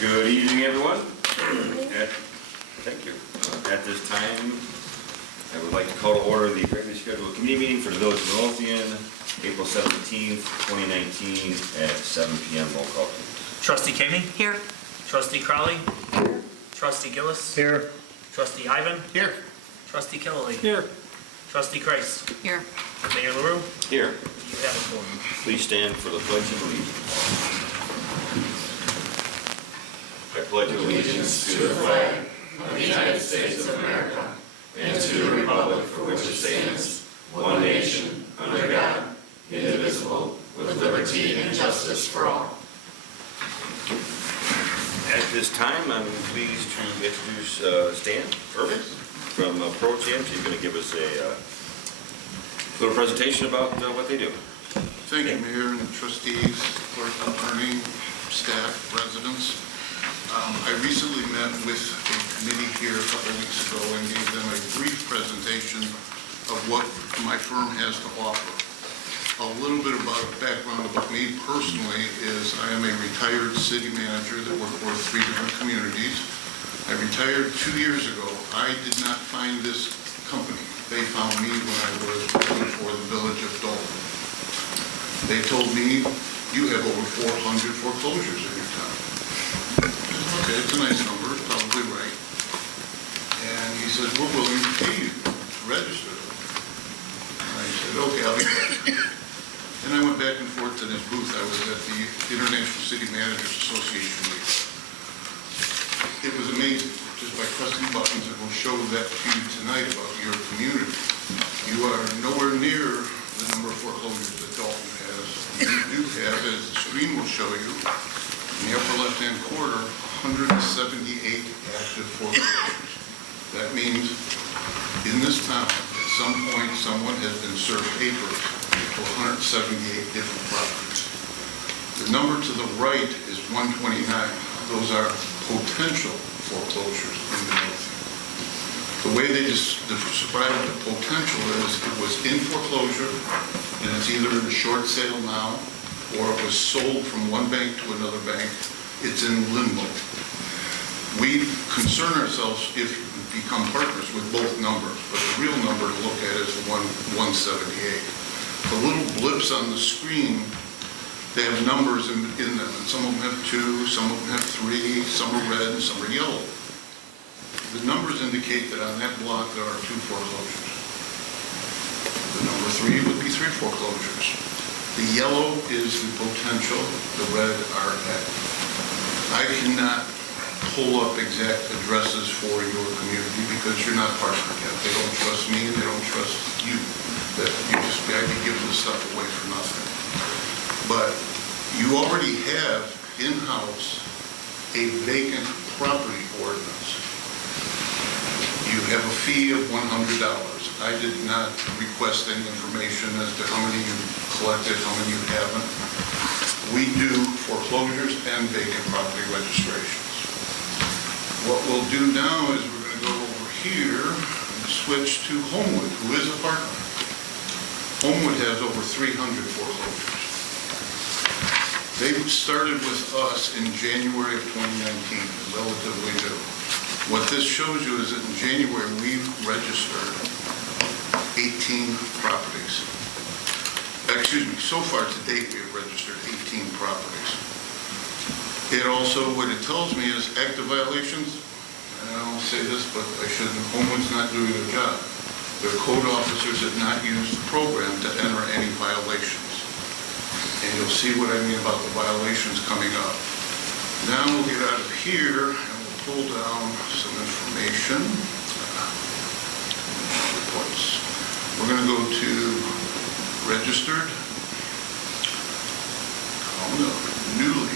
Good evening, everyone. Thank you. At this time, I would like to call to order the regularly scheduled committee meeting for the Village of Midlothian, April 17th, 2019 at 7 p.m. Roll call, please. Trustee King? Here. Trustee Crowley? Here. Trustee Gillis? Here. Trustee Ivan? Here. Trustee Killelly? Here. Trustee Kreis? Here. Mayor LaRue? Here. You have a quorum. Please stand for the Pledge of Allegiance. I pledge allegiance to the flag of the United States of America and to the republic for which it stands, one nation, under God, indivisible, with liberty and justice for all. At this time, I'm pleased to introduce Stan Irving from ProChamps. He's going to give us a little presentation about what they do. Thank you, Mayor and trustees, clerk, attorney, staff, residents. I recently met with a committee here a couple of weeks ago and gave them a brief presentation of what my firm has to offer. A little bit about background about me personally is I am a retired city manager that worked for 3 different communities. I retired 2 years ago. I did not find this company. They found me when I was working for the Village of Dalton. They told me, you have over 400 foreclosures in your town. Okay, it's a nice number, probably right. And he said, we're willing to pay you to register them. And I said, okay, I'll be back. Then I went back and forth to this booth. I was at the International City Managers Association meeting. It was amazing. Just by pressing buttons, it will show that to you tonight about your community. You are nowhere near the number of foreclosures that Dalton has. You do have, as the screen will show you, in the upper left-hand corner, 178 active foreclosures. That means in this town, at some point, someone has been served papers to 178 different properties. The number to the right is 129. Those are potential foreclosures in Midlothian. The way they describe the potential is it was in foreclosure and it's either in a short sale now or it was sold from one bank to another bank. It's in limbo. We concern ourselves if we become partners with both numbers, but the real number to look at is 178. The little blips on the screen, they have numbers in them, and some of them have 2, some of them have 3, some are red, and some are yellow. The numbers indicate that on that block there are 2 foreclosures. The number 3 would be 3 foreclosures. The yellow is the potential, the red are active. I cannot pull up exact addresses for your community because you're not partnered yet. They don't trust me and they don't trust you. That you just I can give this stuff away for nothing. But you already have in-house a vacant property ordinance. You have a fee of $100. I did not request any information as to how many you collected, how many you haven't. We do foreclosures and vacant property registrations. What we'll do now is we're going to go over here and switch to Homewood, who is a partner. Homewood has over 300 foreclosures. They started with us in January of 2019, relatively new. What this shows you is that in January we registered 18 properties. Excuse me, so far to date we have registered 18 properties. It also, what it tells me is active violations, and I don't say this, but I shouldn't, Homewood's not doing their job. Their code officers have not used the program to enter any violations. And you'll see what I mean about the violations coming up. Now we'll get out of here and we'll pull down some information. Reports. We're going to go to registered. Oh no, newly.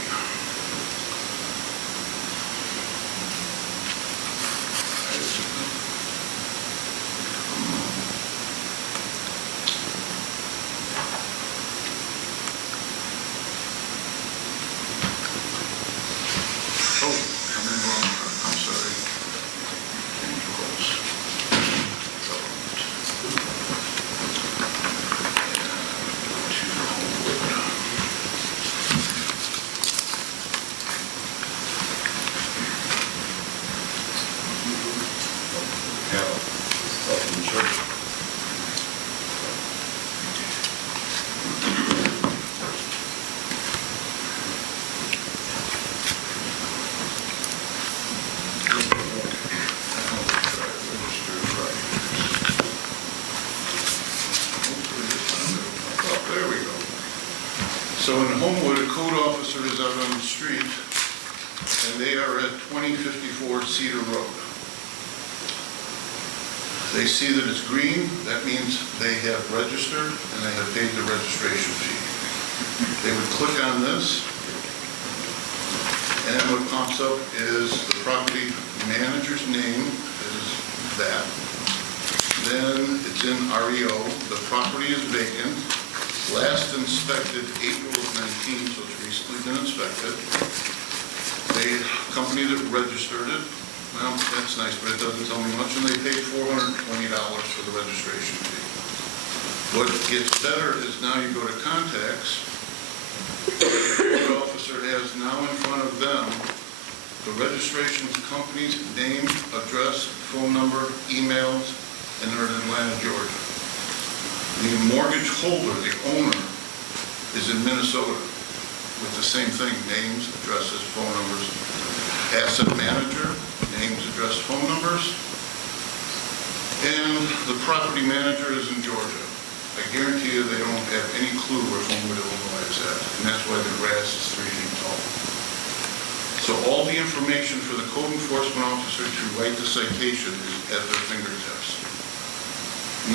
officer is out on the street, and they are at 2054 Cedar Road. They see that it's green, that means they have registered and they have paid the registration fee. They would click on this, and what pops up is the property manager's name is that. Then it's in REO, the property is vacant, last inspected April of 19, so it's recently been inspected. The company that registered it, well, that's nice, but it doesn't tell me much, and they paid $420 for the registration fee. What gets better is now you go to contacts, the officer has now in front of them the registration company's name, address, phone number, emails, and they're in Atlanta, Georgia. The mortgage holder, the owner, is in Minnesota with the same thing, names, addresses, phone numbers. Asset manager, names, address, phone numbers. And the property manager is in Georgia. I guarantee you they don't have any clue where Homewood, Illinois is at, and that's why the grass is 3 feet tall. So all the information for the code enforcement officer to write the citation is at their fingertips.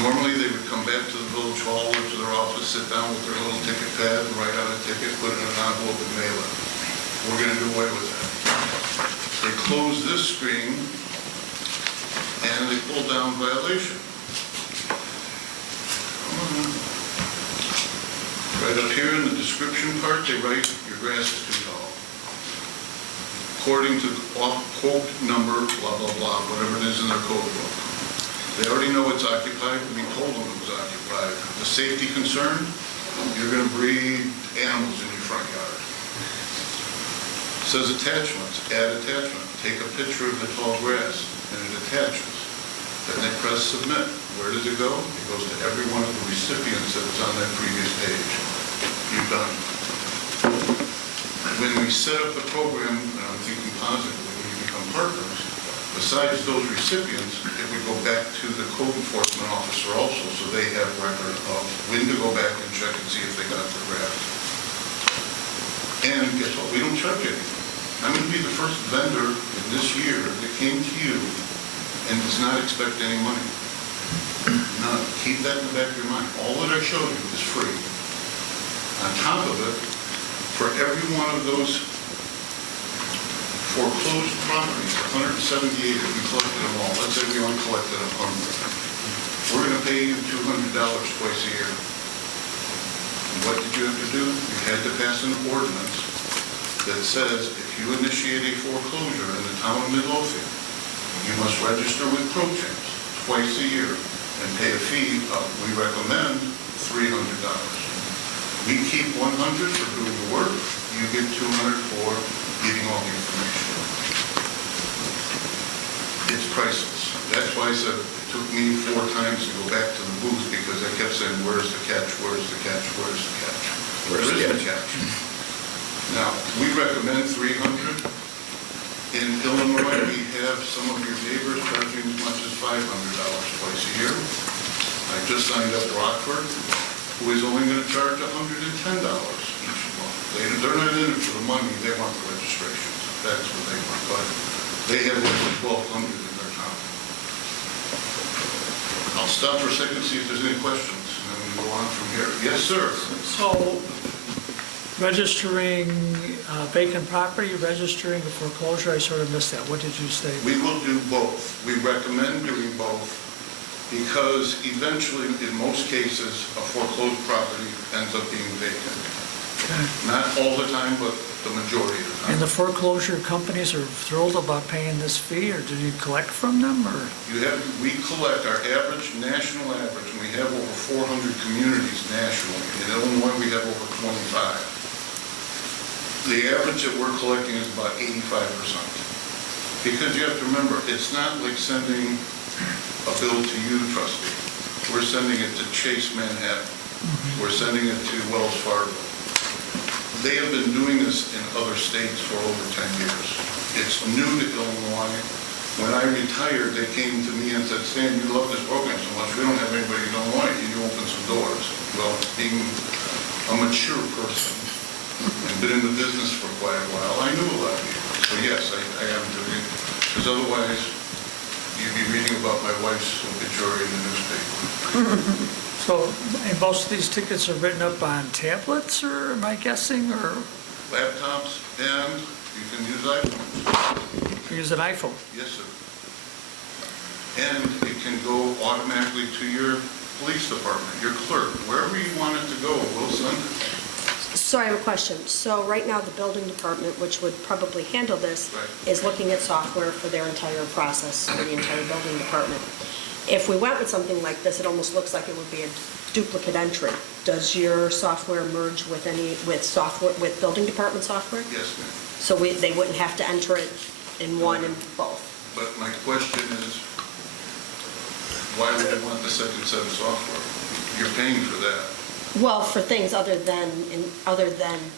Normally, they would come back to the village hall or to their office, sit down with their little ticket pad, write out a ticket, put it in an envelope, and mail it. We're going to do away with that. They close this screen, and they pull down violation. Right up here in the description part, they write, your grass is too tall. According to quote number, blah, blah, blah, whatever it is in their code book. They already know it's occupied. We told them it was occupied. The safety concern, you're going to breed animals in your front yard. It says attachments, add attachment. Take a picture of the tall grass, and it attaches. Then they press submit. Where does it go? It goes to every one of the recipients that was on that previous page. You're done. When we set up the program, and I'm thinking positively, when you become partners, besides those recipients, it would go back to the code enforcement officer also, so they have record of when to go back and check and see if they got the grass. And guess what? We don't charge anything. I'm going to be the first vendor in this year that came to you and does not expect any money. None. Keep that in the back of your mind. All that I showed you is free. On top of it, for every one of those foreclosed properties, 178 if we collected them all, let's say we only collected 100, we're going to pay you $200 twice a year. And what did you have to do? You had to pass an ordinance that says if you initiate a foreclosure in the town of Midlothian, you must register with ProChamps twice a year and pay a fee of, we recommend, $300. We keep 100 for doing the work, you get 200 for getting all the information. It's priceless. That's why I said it took me 4 times to go back to the booth because I kept saying, where's the catch, where's the catch, where's the catch? Where is the catch? Now, we recommend 300. In Illinois, we have some of your neighbors charging as much as $500 twice a year. I just signed up Rockford, who is only going to charge $110 each month. They're not in it for the money, they want the registrations. That's what they want, but they have over 1,200 in their town. I'll stop for a second and see if there's any questions, and then we go on from here. Yes, sir. So, registering vacant property, registering a foreclosure, I sort of missed that. What did you say? We will do both. We recommend doing both because eventually, in most cases, a foreclosed property ends up being vacant. Okay. Not all the time, but the majority of the time. And the foreclosure companies are thrilled about paying this fee, or do you collect from them, or? We collect our average, national average, and we have over 400 communities nationally. In Illinois, we have over 25. The average that we're collecting is about 85%. Because you have to remember, it's not like sending a bill to you, trustee. We're sending it to Chase Manhattan. We're sending it to Wells Fargo. They have been doing this in other states for over 10 years. It's new to Illinois. When I retired, they came to me and said, Stan, you love this program so much, we don't have anybody in Illinois, can you open some doors? Well, being a mature person, and been in the business for quite a while, I knew a lot of people. So yes, I am doing it, because otherwise you'd be reading about my wife's obituary in the newspaper. So, and most of these tickets are written up on tablets, or am I guessing, or Laptops, and you can use iPhones. use an iPhone? Yes, sir. And it can go automatically to your police department, your clerk, wherever you want it to go, we'll send it. So I have a question. So right now, the building department, which would probably handle this, Right. is looking at software for their entire process, for the entire building department. If we went with something like this, it almost looks like it would be a duplicate entry. Does your software merge with with building department software? Yes, ma'am. So they wouldn't have to enter it in one and both? But my question is, why would you want the second set of software? You're paying for that. Well, for things other than This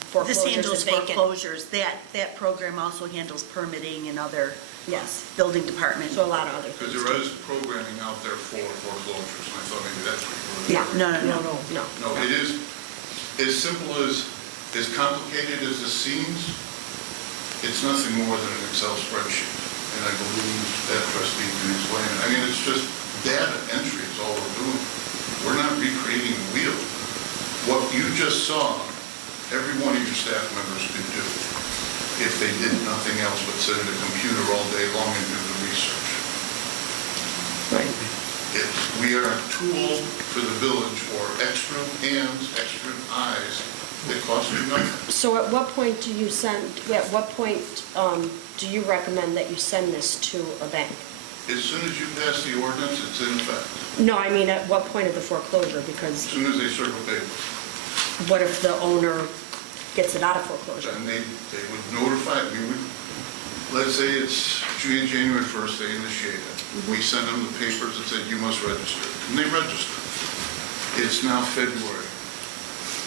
foreclosures handles and vacant. foreclosures. That program also handles permitting and other Yes, building department. so a lot of other Because things. there is programming out there for foreclosures, and I thought maybe that's what you were. No, No. no. No, it is as simple as complicated as it seems. It's nothing more than an Excel spreadsheet, and I believe that trustee can explain it. I mean, it's just data entry is all we're doing. We're not recreating the wheel. What you just saw, every one of your staff members could do if they did nothing else but sit at a computer all day long and do the research. Right. We are a tool for the village, or extra hands, extra eyes, that cost you nothing. So at what point do you do you recommend that you send this to a bank? As soon as you pass the ordinance, it's in effect. No, I mean, at what point of the foreclosure? As Because soon as they circle paper, what if the owner gets it out of foreclosure? then they would notify, let's say it's January 1st, they initiate it. We send them the papers that said you must register, and they register. It's now February.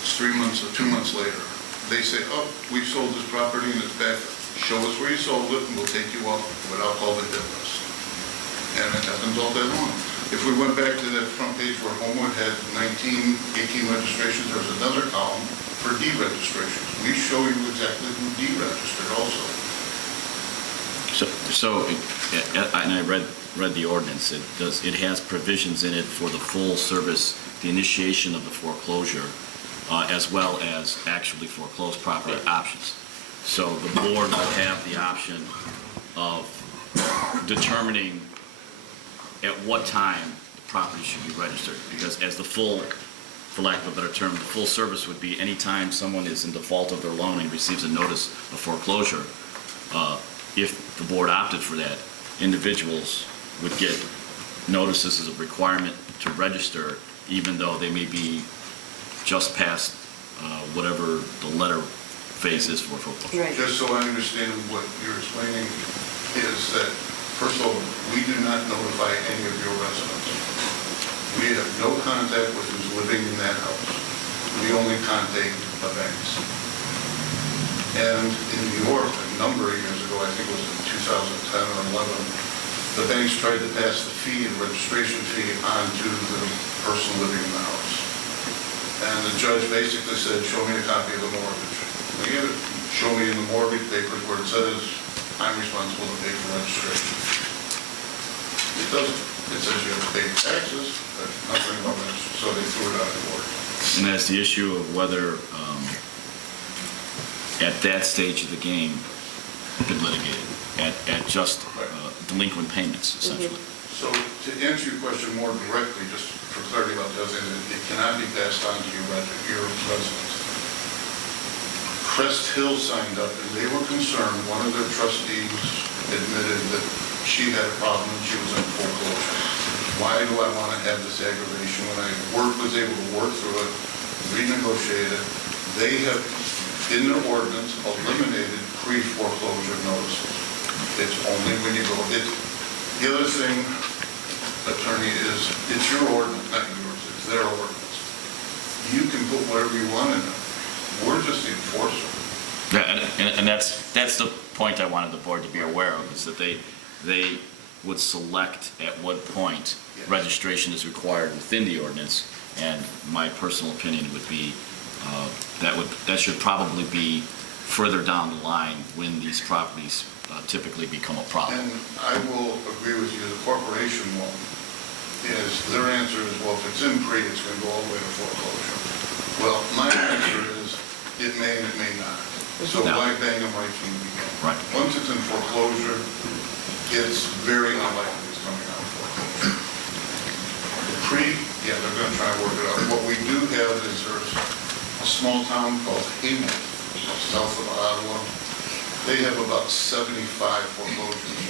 It's 2 months later. They say, oh, we've sold this property and it's back. Show us where you sold it and we'll take you off what I'll call the dip list. And it happens all day long. If we went back to that front page where Homewood had 18 registrations, there's another column for deregistrations. We show you exactly who deregistered also. And I read the ordinance. It has provisions in it for the full service, the initiation of the foreclosure, as well as actually foreclosed property options. So the board will have the option of determining at what time the property should be registered, because as the full, for lack of a better term, the full service would be any time someone is in default of their loan and receives a notice of foreclosure. If the board opted for that, individuals would get notices as a requirement to register, even though they may be just past whatever the letter phase is for foreclosure. Right. Just so I understand what you're explaining is that, first of all, we do not notify any of your residents. We have no contact with who's living in that house. We only contact the banks. And in New York, a number of years ago, I think it was in 2010 or 11, the banks tried to pass the fee and registration fee onto the person living in the house. And the judge basically said, show me a copy of the mortgage. We gave it, show me in the mortgage papers where it says I'm responsible to pay for registration. It doesn't. It says you have to pay taxes, but nothing about registration, so they threw it out of court. And that's the issue of whether, at that stage of the game, it could litigate it at just delinquent payments, essentially. So to answer your question more directly, just for clarity about the other thing, it cannot be passed on to your residents. Crest Hill signed up, and they were concerned. One of their trustees admitted that she had a problem and she was in foreclosure. Why do I want to have this aggravation when I was able to work through it, renegotiate it? They have, in their ordinance, eliminated pre-foreclosure notices. It's only when you go. The other thing, attorney, is it's your ordinance, not yours. It's their ordinance. You can put whatever you want in it. We're just the enforcer. Yeah, and that's the point I wanted the board to be aware of, is that they would select at what point registration is required within the ordinance, and my personal opinion would be That should probably be further down the line when these properties typically become a problem. And I will agree with you, the corporation one is, their answer is, well, if it's in pre, it's going to go all the way to foreclosure. Well, my answer is, it may and it may not. So No. why bang them right from the beginning? Right. Once it's in foreclosure, it's very unlikely it's coming out of foreclosure. The pre, yeah, they're going to try and work it out. What we do have is there's a small town called Haymont, south of Ottawa. They have about 75 foreclosures.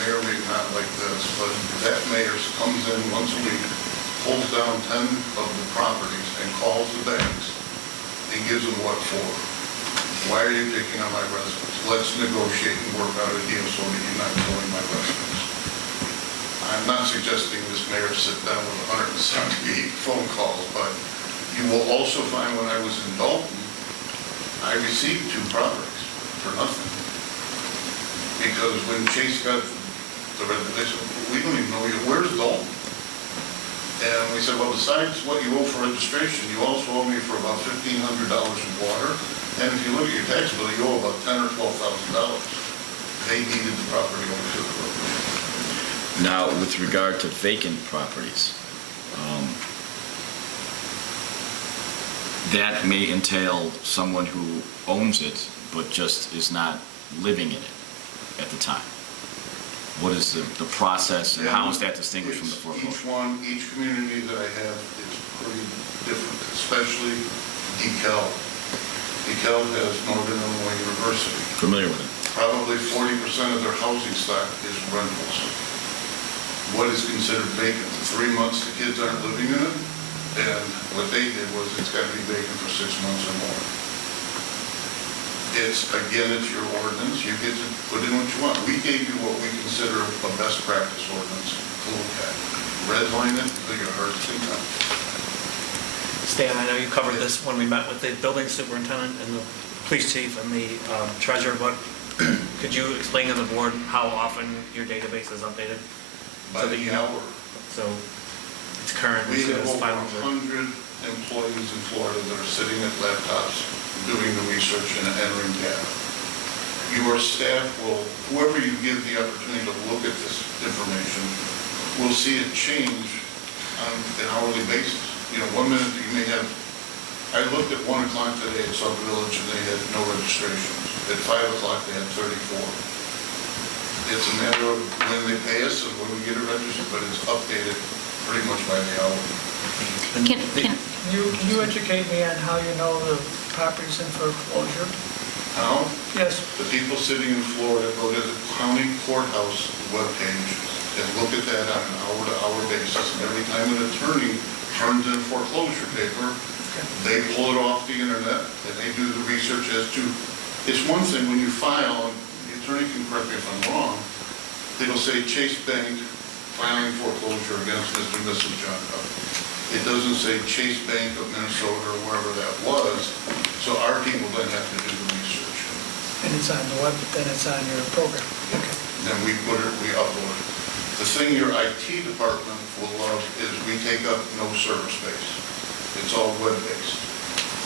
May or may not like this, but that mayor comes in once a week, pulls down 10 of the properties and calls the banks and gives them what for. Why are you taking on my residence? Let's negotiate and work out a deal so that you're not killing my residents. I'm not suggesting this mayor sit down with 178 phone calls, but you will also find when I was in Dalton, I received 2 properties for nothing. Because when Chase got the resident, they said, we don't even know you, where's Dalton? And we said, well, besides what you owe for registration, you also owe me for about $1,500 in water. And if you look at your tax bill, you owe about $10,000 or $12,000. They needed the property over to the corporation. Now, with regard to vacant properties, that may entail someone who owns it but just is not living in it at the time. What is the process and how is that distinguished from the foreclosure? Each community that I have is pretty different, especially DeKalb. DeKalb has Northern Illinois University. Familiar with it? Probably 40% of their housing stock is rentals. What is considered vacant? 3 months the kids aren't living in it, and what they did was it's got to be vacant for 6 months or more. It's, again, it's your ordinance. You get to put in what you want. We gave you what we consider a best practice ordinance to look at. Redline it until your heart's content. Stan, I know you covered this when we met with the building superintendent and the police chief and the treasurer, but could you explain to the board how often your database is updated? By So that the you know. hour. So it's current. We as have soon as over finals are- 100 employees in Florida that are sitting at laptops doing the research and entering data. Your staff will, whoever you give the opportunity to look at this information, will see it change on an hourly basis. You know, 1 minute you may have, I looked at 1 o'clock today at Sub Village and they had no registrations. At 5 o'clock they had 34. It's a matter of when they pay us and when we get it registered, but it's updated pretty much by the hour. Can Can you educate me on how you know the property's in foreclosure? Now, Yes. the people sitting in Florida go to the county courthouse webpage and look at that on an hour-to-hour basis. And every time an attorney turns in a foreclosure paper, they pull it off the internet and they do the research as to, it's one thing when you file, and the attorney can correct me if I'm wrong, it'll say Chase Bank filing foreclosure against Mr. and Mrs. John Doe. It doesn't say Chase Bank of Minnesota or wherever that was, so our team will then have to do the research. And it's on the web, then it's on your program. Okay. Then we put it, we upload it. The thing your IT department will love is we take up no server space. It's all web-based.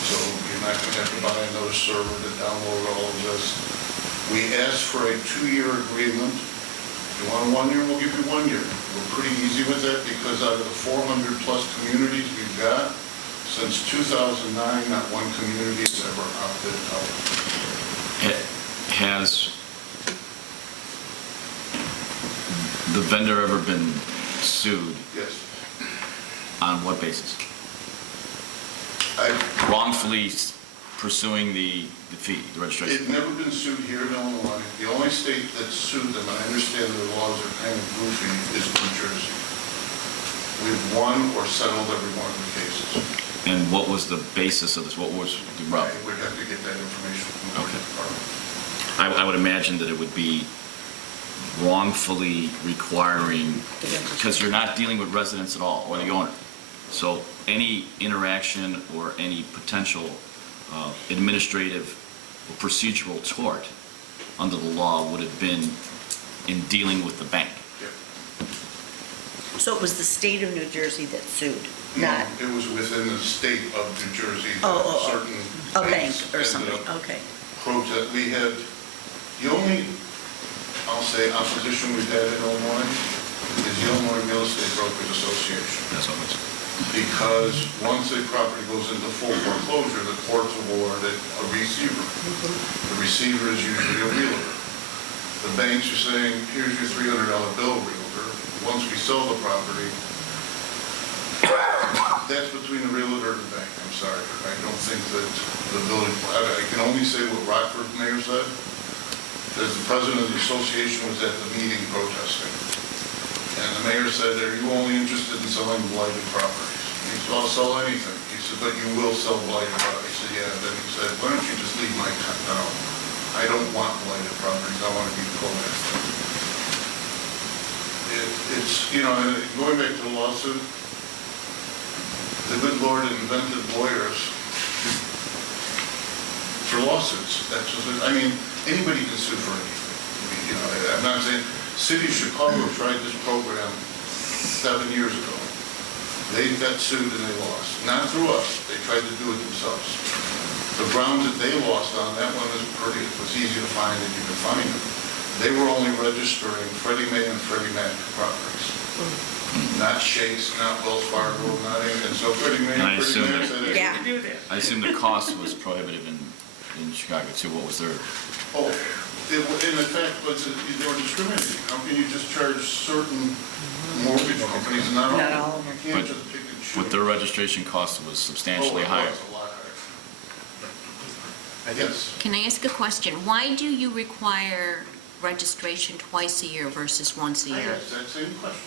So you're not going to have to buy another server to download all of this. We ask for a 2-year agreement. If you want 1 year, we'll give you 1 year. We're pretty easy with that because out of the 400-plus communities we've got, since 2009, not one community has ever opted out. Has the vendor ever been sued? Yes. On what basis? I've Wrongfully pursuing the fee, the registration? They've never been sued here in Illinois. The only state that sued them, and I understand their laws are kind of goofy, is New Jersey. We've won or settled every one of the cases. And what was the basis of this? What was the rub? I would have to get that information from the Okay. department. I would imagine that it would be wrongfully requiring, because you're not dealing with residents at all, or the owner. So any interaction or any potential administrative or procedural tort under the law would have been in dealing with the bank. Yeah. So it was the state of New Jersey that sued, No, not it was within the state of New Jersey. Oh, Certain a bank banks or ended something, up okay. protest. We had, the only, I'll say, opposition we've had in Illinois is the Illinois Real Estate Brokers Association. That's what it was. Because once a property goes into full foreclosure, the courts award it a receiver. The receiver is usually a realtor. The banks are saying, here's your $300 bill, realtor. Once we sell the property, that's between the realtor and the bank. I'm sorry. I don't think that the village, I can only say what Rockford mayor said. As the president of the association was at the meeting protesting. And the mayor said, are you only interested in selling blighted properties? He said, I'll sell anything. He said, but you will sell blighted properties. I said, yeah. Then he said, why don't you just leave my town? I don't want blighted properties. I want to be proactive. It's, you know, going back to the lawsuit, the good Lord invented lawyers for lawsuits. That's just, I mean, anybody can sue for anything. You know, I'm not saying, City of Chicago tried this program 7 years ago. They got sued and they lost. Not through us. They tried to do it themselves. The grounds that they lost on, that one was pretty, it was easy to find and you could find them. They were only registering Freddie Mae and Freddie Mac properties. Not Chase, not Wells Fargo, not anything. And so Freddie Mae And I and Freddie assume Mac that- said, Yeah. I assume the cost was prohibitive in Chicago too. What was their, oh, in effect, they were discriminating. How can you just charge certain mortgage companies and not all? Not all of them. You can't But just pick and choose. with their registration cost was substantially higher? Oh, it was a lot higher. Yes. Can I ask a question? Why do you require registration twice a year versus once a I year? asked that same question.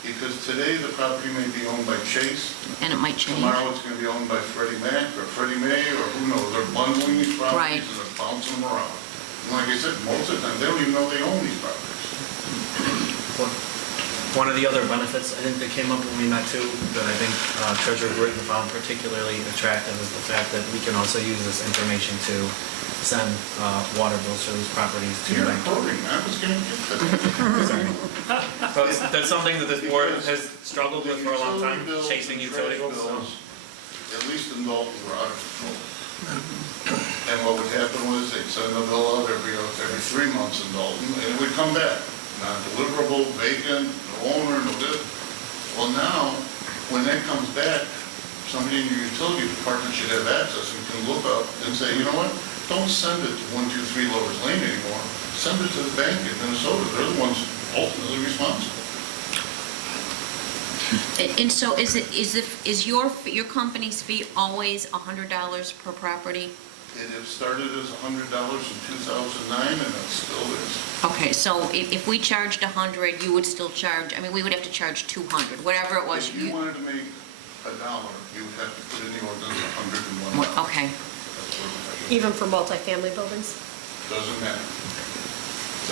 Because today the property may be owned by Chase, And it might change? tomorrow it's going to be owned by Freddie Mac or Freddie Mae or who knows. They're bundling these Right. properties and they're bouncing them around. And like I said, most of the time, they don't even know they own these properties. One of the other benefits, I think that came up when we met too, that I think Treasurer Britton found particularly attractive is the fact that we can also use this information to send water bills for these properties to You're your not bank. quoting, I was going to get that. So that's something that this board has struggled with for a long time, Utility bills chasing and utility trash bills. At least in Dalton, we're out of control. And what would happen was they'd send a bill out every 3 months in Dalton, and it would come back, non-deliverable, vacant, no owner, no this. Well, now, when that comes back, somebody in your utility department should have access and can look up and say, you know what? Don't send it to 123 Lover's Lane anymore. Send it to the bank in Minnesota. They're the ones ultimately responsible. And so is your company's fee always $100 per property? It had started as $100 in 2009, and it still is. Okay, so if we charged 100, you would still charge, I mean, we would have to charge 200, whatever it was. If you wanted to make $1, you would have to put in the ordinance $101. Okay. That's what it is. Even for multifamily buildings? Doesn't matter.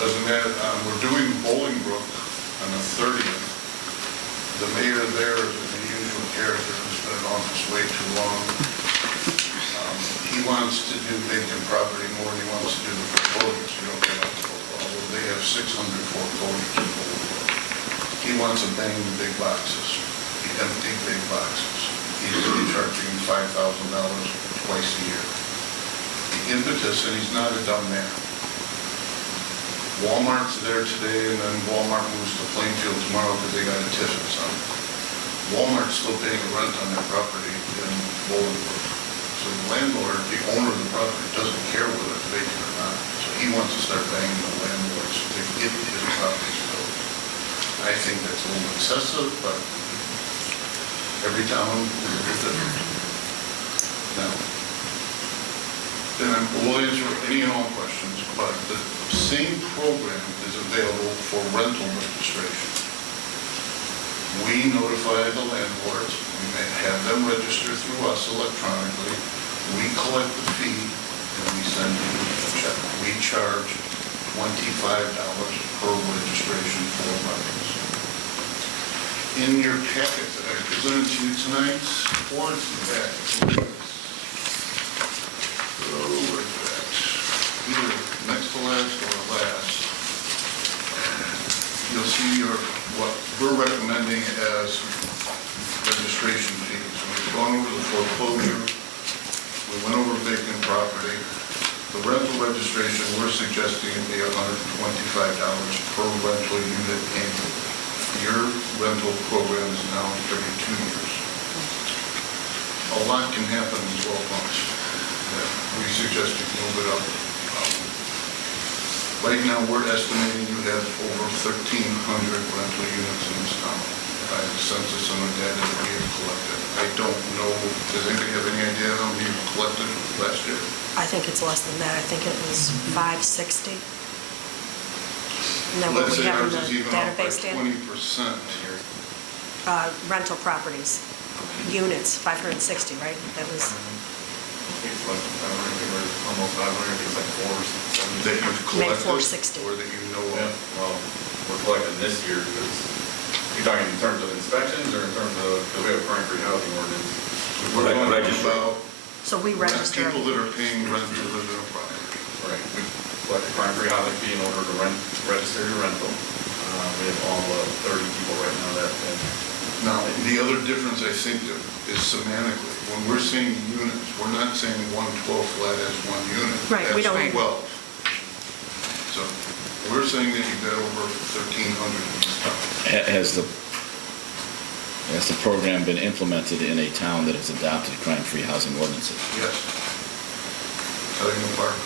Doesn't matter. We're doing Bolingbrook on the 30th. The mayor there is an unusual character who's been in office way too long. He wants to do vacant property more than he wants to do the foreclosures. You don't get up to foreclosures. They have 600 foreclosures in Bolingbrook. He wants to bang the big boxes, the empty big boxes. He's going to be charging $5,000 twice a year. The impetus, and he's not a dumb man. Walmart's there today, and then Walmart moves to Plainfield tomorrow because they got a TIF or something. Walmart's still paying a rent on their property in Bolingbrook. So the landlord, the owner of the property, doesn't care whether it's vacant or not. So he wants to start banging the landlords to get his properties built. I think that's a little excessive, but every town is a little different. Now, then we'll answer any and all questions, but the same program is available for rental registration. We notify the landlords, we may have them register through us electronically, we collect the fee, and we send you a check. We charge $25 per registration for rentals. In your packet that I presented to you tonight, towards the back, either next to last or last, you'll see your what we're recommending as registration fees. We've gone over the foreclosure, we went over vacant property. The rental registration, we're suggesting it be $125 per rental unit annually. Your rental program is now every 2 years. A lot can happen in 12 months. We suggest you move it up. Right now, we're estimating you have over 1,300 rental units in this town by the census and the data that we have collected. I don't know, does anybody have any idea how many you collected last year? I think it's less than that. I think it was 560. And then what Let's we say have in ours the is even off by database, Dan? 20%. Rental properties, units, 560, right? That was, It's like 500, or almost 500, it's like 470. That you've Maybe collected? 460. Or that you know Yeah, of? well, we're collecting this year, because you're talking in terms of inspections, or in terms of, because we have a crime-free housing ordinance. We're Like talking register. about so we register. people that are paying rent to live in a property. Right, we collect a crime-free housing fee in order to register your rental. We have all 30 people right now that, Now, the other difference, I think, is semantically. When we're saying units, we're not saying 112 flat as one unit. Right, we don't- That's 12. So we're saying that you've got over 1,300 in this town. Has the program been implemented in a town that has adopted crime-free housing ordinances? Yes. Cutting apart.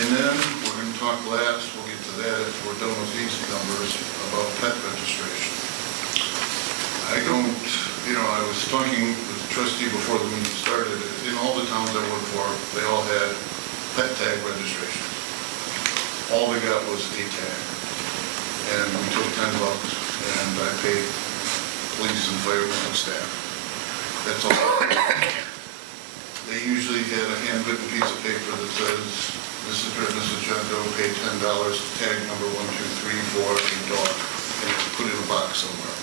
And then we're going to talk last, we'll get to that if we're done with these numbers, about pet registration. I don't, I was talking with the trustee before the meeting started. In all the towns I worked for, they all had pet tag registration. All they got was a tag. And we took $10 and I paid police and firemen and staff. That's all. They usually had a handwritten piece of paper that says, Mrs. or Mrs. John Doe paid $10, tag number 1234, a dog, and it's put in a box somewhere.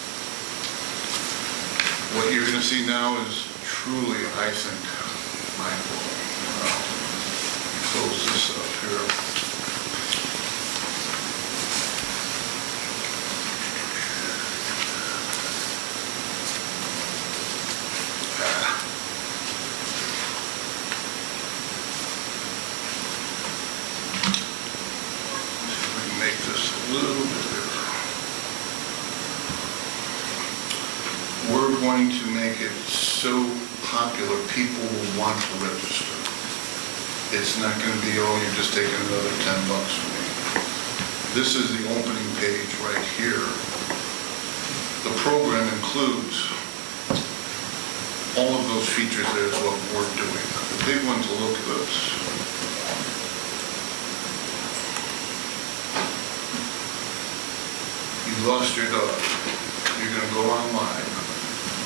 What you're going to see now is truly, I think, mind-blowing. Close this up here. Make this a little bit bigger. We're going to make it so popular, people will want to register. It's not going to be, oh, you're just taking another $10 from me. This is the opening page right here. The program includes all of those features. There's what we're doing. The big one to look at this. You lost your dog. You're going to go online.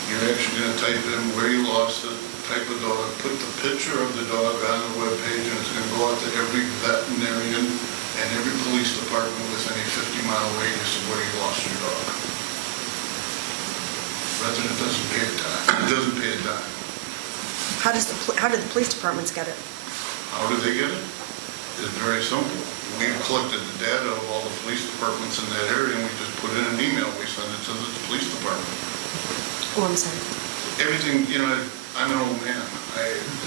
You're actually going to type in where you lost it, type of dog, put the picture of the dog on the webpage, and it's going to go out to every veterinarian and every police department within a 50-mile radius of where you lost your dog. Resident doesn't pay a dime. It doesn't pay a dime. How do the police departments get it? How do they get it? It's very simple. We've collected the data of all the police departments in that area, and we just put in an email. We send it to the police department. Oh, I'm sorry. Everything, I'm an old man.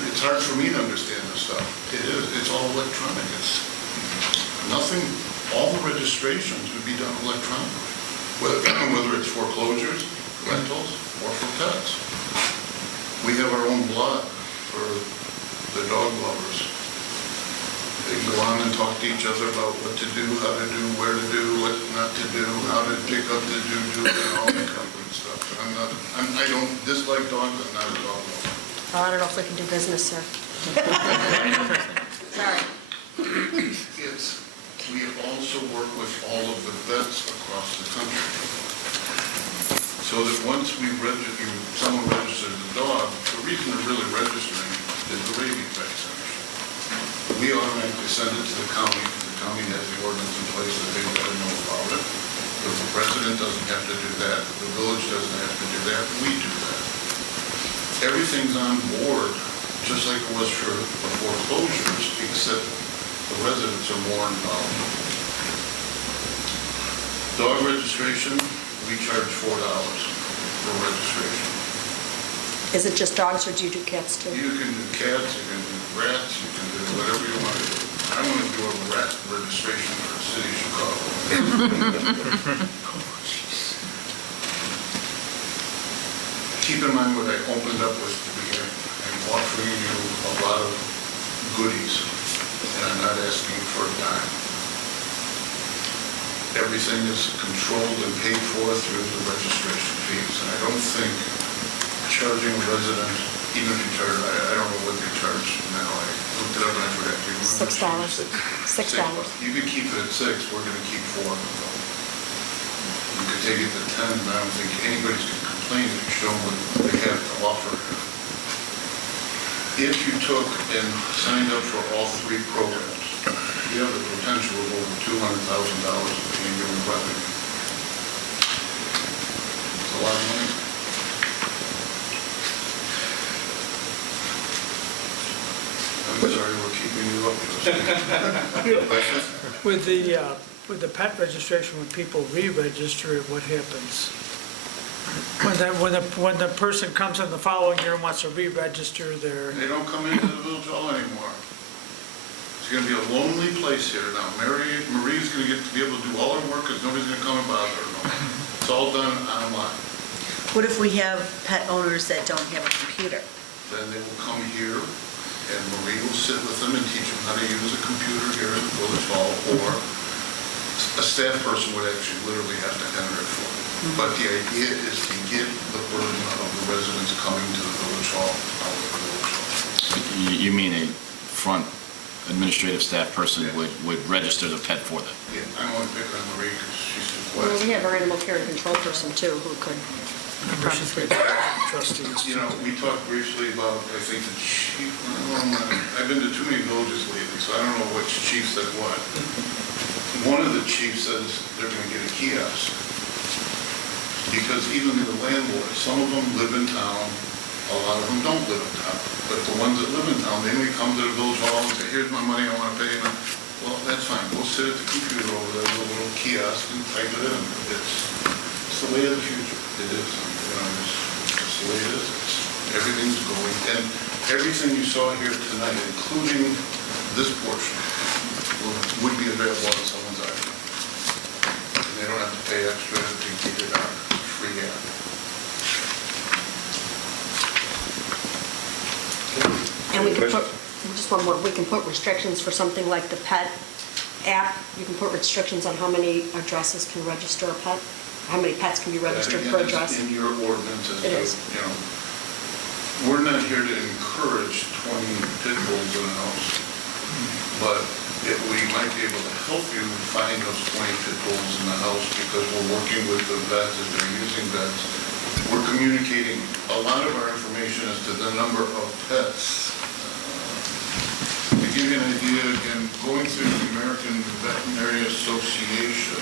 It's hard for me to understand this stuff. It is. It's all electronic. It's nothing, all the registrations would be done electronically, whether it's foreclosures, rentals, or for pets. We have our own blog for the dog lovers. They can go on and talk to each other about what to do, how to do, where to do, what not to do, how to pick up the doo-doo, and all that kind of stuff. I don't dislike dogs, I'm not a dog lover. Oh, I don't know if we can do business, sir. Sorry. We also work with all of the vets across the country. So that once someone registers a dog, the reason they're really registering is the rabies vaccination. We automatically send it to the county, because the county has the ordinance in place that they've got to know about it. The resident doesn't have to do that, the village doesn't have to do that, we do that. Everything's on board, just like it was for the foreclosures, except the residents are more involved. Dog registration, we charge $4 for registration. Is it just dogs or do you do cats too? You can do cats, you can do rats, you can do whatever you want to do. I want to do a rat registration for the city of Chicago. Keep in mind what I opened up with at the beginning. I'm offering you a lot of goodies, and I'm not asking for a dime. Everything is controlled and paid for through the registration fees, and I don't think charging a resident, even if you charge, I don't know what they charge now, I looked it up and I forgot. Do you remember? $6. You could keep it at 6, we're gonna keep 4 of them though. You could take it to 10, and I don't think anybody's gonna complain if you show them what they have to offer. If you took and signed up for all 3 programs, you have the potential of over $200,000 of annual revenue. It's a lot of money. I'm sorry we're keeping you up, trustee. Questions? With the pet registration, when people re-register, what happens? When the person comes in the following year and wants to re-register their, They don't come into the village hall anymore. It's gonna be a lonely place here now. Marie's gonna get to be able to do all her work because nobody's gonna come and bother her no more. It's all done online. What if we have pet owners that don't have a computer? Then they will come here and Marie will sit with them and teach them how to use a computer here in the village hall, or a staff person would actually literally have to enter it for them. But the idea is to get the burden of the residents coming to the village hall out of the village hall. You mean a front administrative staff person would register the pet for them? Yeah, I'm only picking on Marie because she's too Well, quiet. we have our animal care and control person too, who could probably. trustees. You know, we talked briefly about, I think the chief, I've been to too many villages lately, so I don't know which chief said what. One of the chiefs says they're gonna get a kiosk. Because even the landlords, some of them live in town, a lot of them don't live in town. But the ones that live in town, they may come to the village hall and say, here's my money, I wanna pay you. Well, that's fine, we'll sit at the computer over there, with a little kiosk and type it in. It's the way of the future. It is, you know, it's the way it is. Everything's going, and everything you saw here tonight, including this portion, would be available on someone's iPhone. And they don't have to pay extra to get it on free app. And we could put, just one more, we can put restrictions for something like the pet app. You can put restrictions on how many addresses can register a pet, how many pets can be registered per That, again, address. is in your ordinances, It is. you know, we're not here to encourage 20 pit bulls in a house, but if we might be able to help you find those 20 pit bulls in the house because we're working with the vets, if they're using vets, we're communicating a lot of our information as to the number of pets. To give you an idea, again, going through the American Veterinary Association,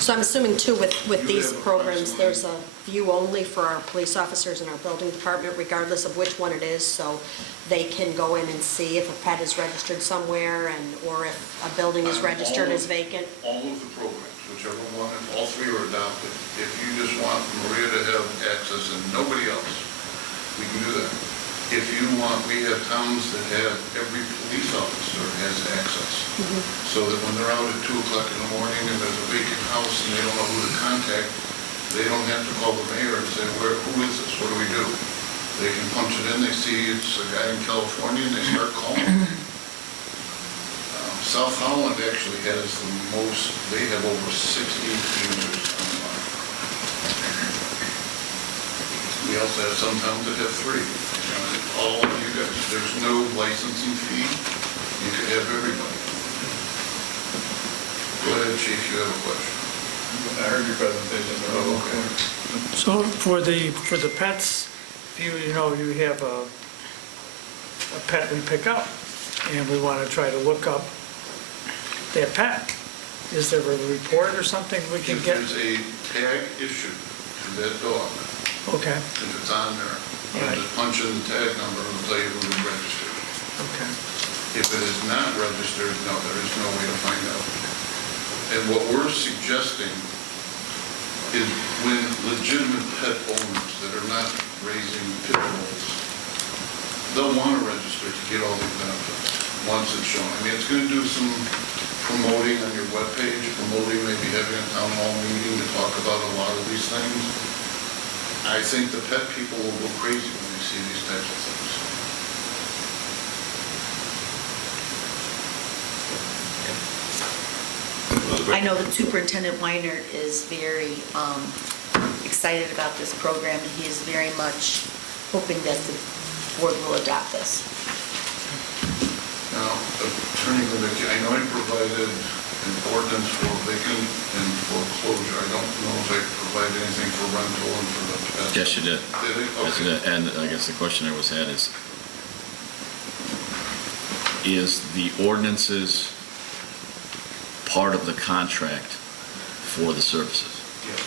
So I'm assuming too, with You these have programs, approximately- there's a view only for our police officers in our building department, regardless of which one it is, so they can go in and see if a pet is registered somewhere, and, or if a building is registered as vacant. All of the programs, whichever one, if all 3 are adopted, if you just want Maria to have access and nobody else, we can do that. If you want, we have towns that have every police officer has access. So that when they're out at 2 o'clock in the morning and there's a vacant house and they don't know who to contact, they don't have to call the mayor and say, who is this, what do we do? They can punch it in, they see it's a guy in California and they start calling. South Holland actually has the most, they have over 60 users online. We also have some towns that have 3. All of you guys, there's no licensing fee. You could have everybody. Go ahead, Chief, you have a question. I heard your presentation. Oh, okay. So for the pets, you know, you have a pet we pick up, and we want to try to look up that pet. Is there a report or something we can If get? there's a tag issued to that dog, Okay, if it's on there. You Right. just punch in the tag number, it'll tell you who is registered. okay. If it is not registered, no, there is no way to find out. And what we're suggesting is when legitimate pet owners that are not raising pit bulls, they'll want to register to get all these benefits once it's shown. I mean, it's going to do some promoting on your webpage, promoting maybe having a town hall meeting to talk about a lot of these things. I think the pet people will go crazy when they see these types of things. I know that Superintendent Weiner is very excited about this program, and he is very much hoping that the board will adopt this. Now, Attorney Levicki, I know I provided an ordinance for vacant and foreclosure. I don't know if I provided anything for rental and for the pet. Yes, you did. Did I? Yes, you Okay. did. And I guess the question I was had is the ordinances part of the contract for the services? Yes.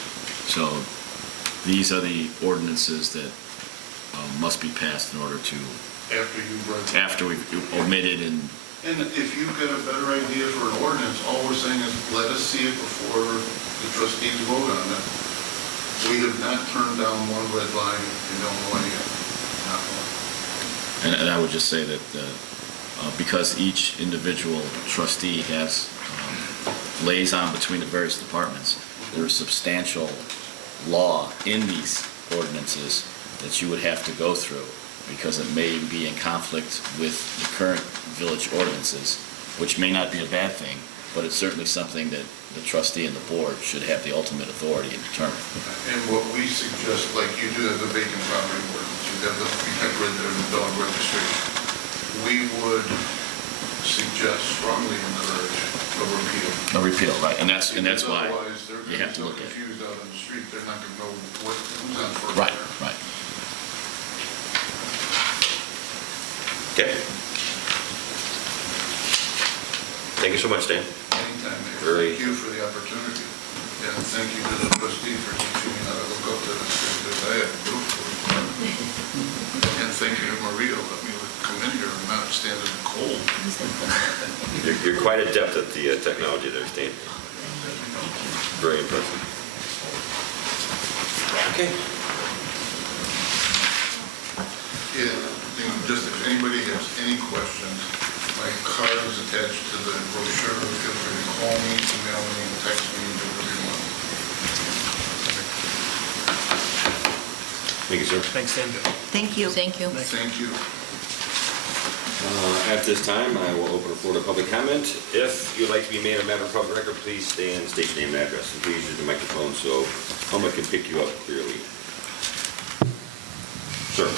So these are the ordinances that must be passed in order to, After you've read them. after we've omitted and, And if you've got a better idea for an ordinance, all we're saying is let us see it before the trustees vote on it. We have not turned down one red line in Illinois yet. Not one. and I would just say that because each individual trustee has liaison between the various departments, there is substantial law in these ordinances that you would have to go through, because it may be in conflict with the current village ordinances, which may not be a bad thing, but it's certainly something that the trustee and the board should have the ultimate authority in determining. And what we suggest, like you do have the vacant property ordinance, you have the pet red and the dog registration. We would suggest, strongly encourage a repeal. A repeal, right, and that's Because why otherwise, they're you going have to to be so look at it. confused out on the street, they're not going to know who's on first. Right, there. right. Okay. Thank you so much, Dan. Anytime, Mayor. Very- Thank you for the opportunity. And thank you to the trustee for teaching me how to look up to this, because I have no clue. And thank you to Maria, let me come in here and not stand in the cold. You're quite adept at the technology there, Stan. Very impressive. Okay. Yeah, just if anybody has any questions, my card is attached to the brochure. Feel free to call me, email me, text me, do whatever you want. Thank you, sir. Thanks, Dan. Thank you. Thank you. Thank you. At this time, I will open the floor to public comment. If you'd like to be made a matter of public record, please stand, state your name and address, and please use the microphone so public can pick you up clearly. Sir.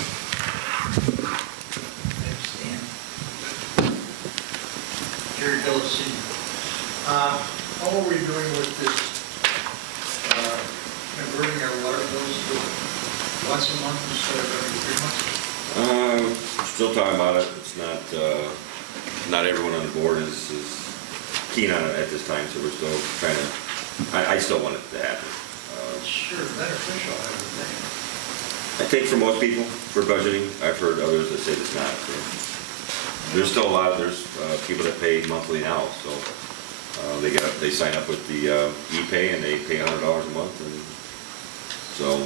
Jerry Dillon. How are we doing with this, converting our water bills to once a month instead of every 3 months? Still talking about it. It's not everyone on the board is keen on it at this time, so we're still trying to, I still want it to happen. Sure, beneficial, I would think. I think for most people, for budgeting, I've heard others that say it's not. So. There's still a lot of, people that pay monthly now, so they sign up with the e-pay and they pay $100 a month, and so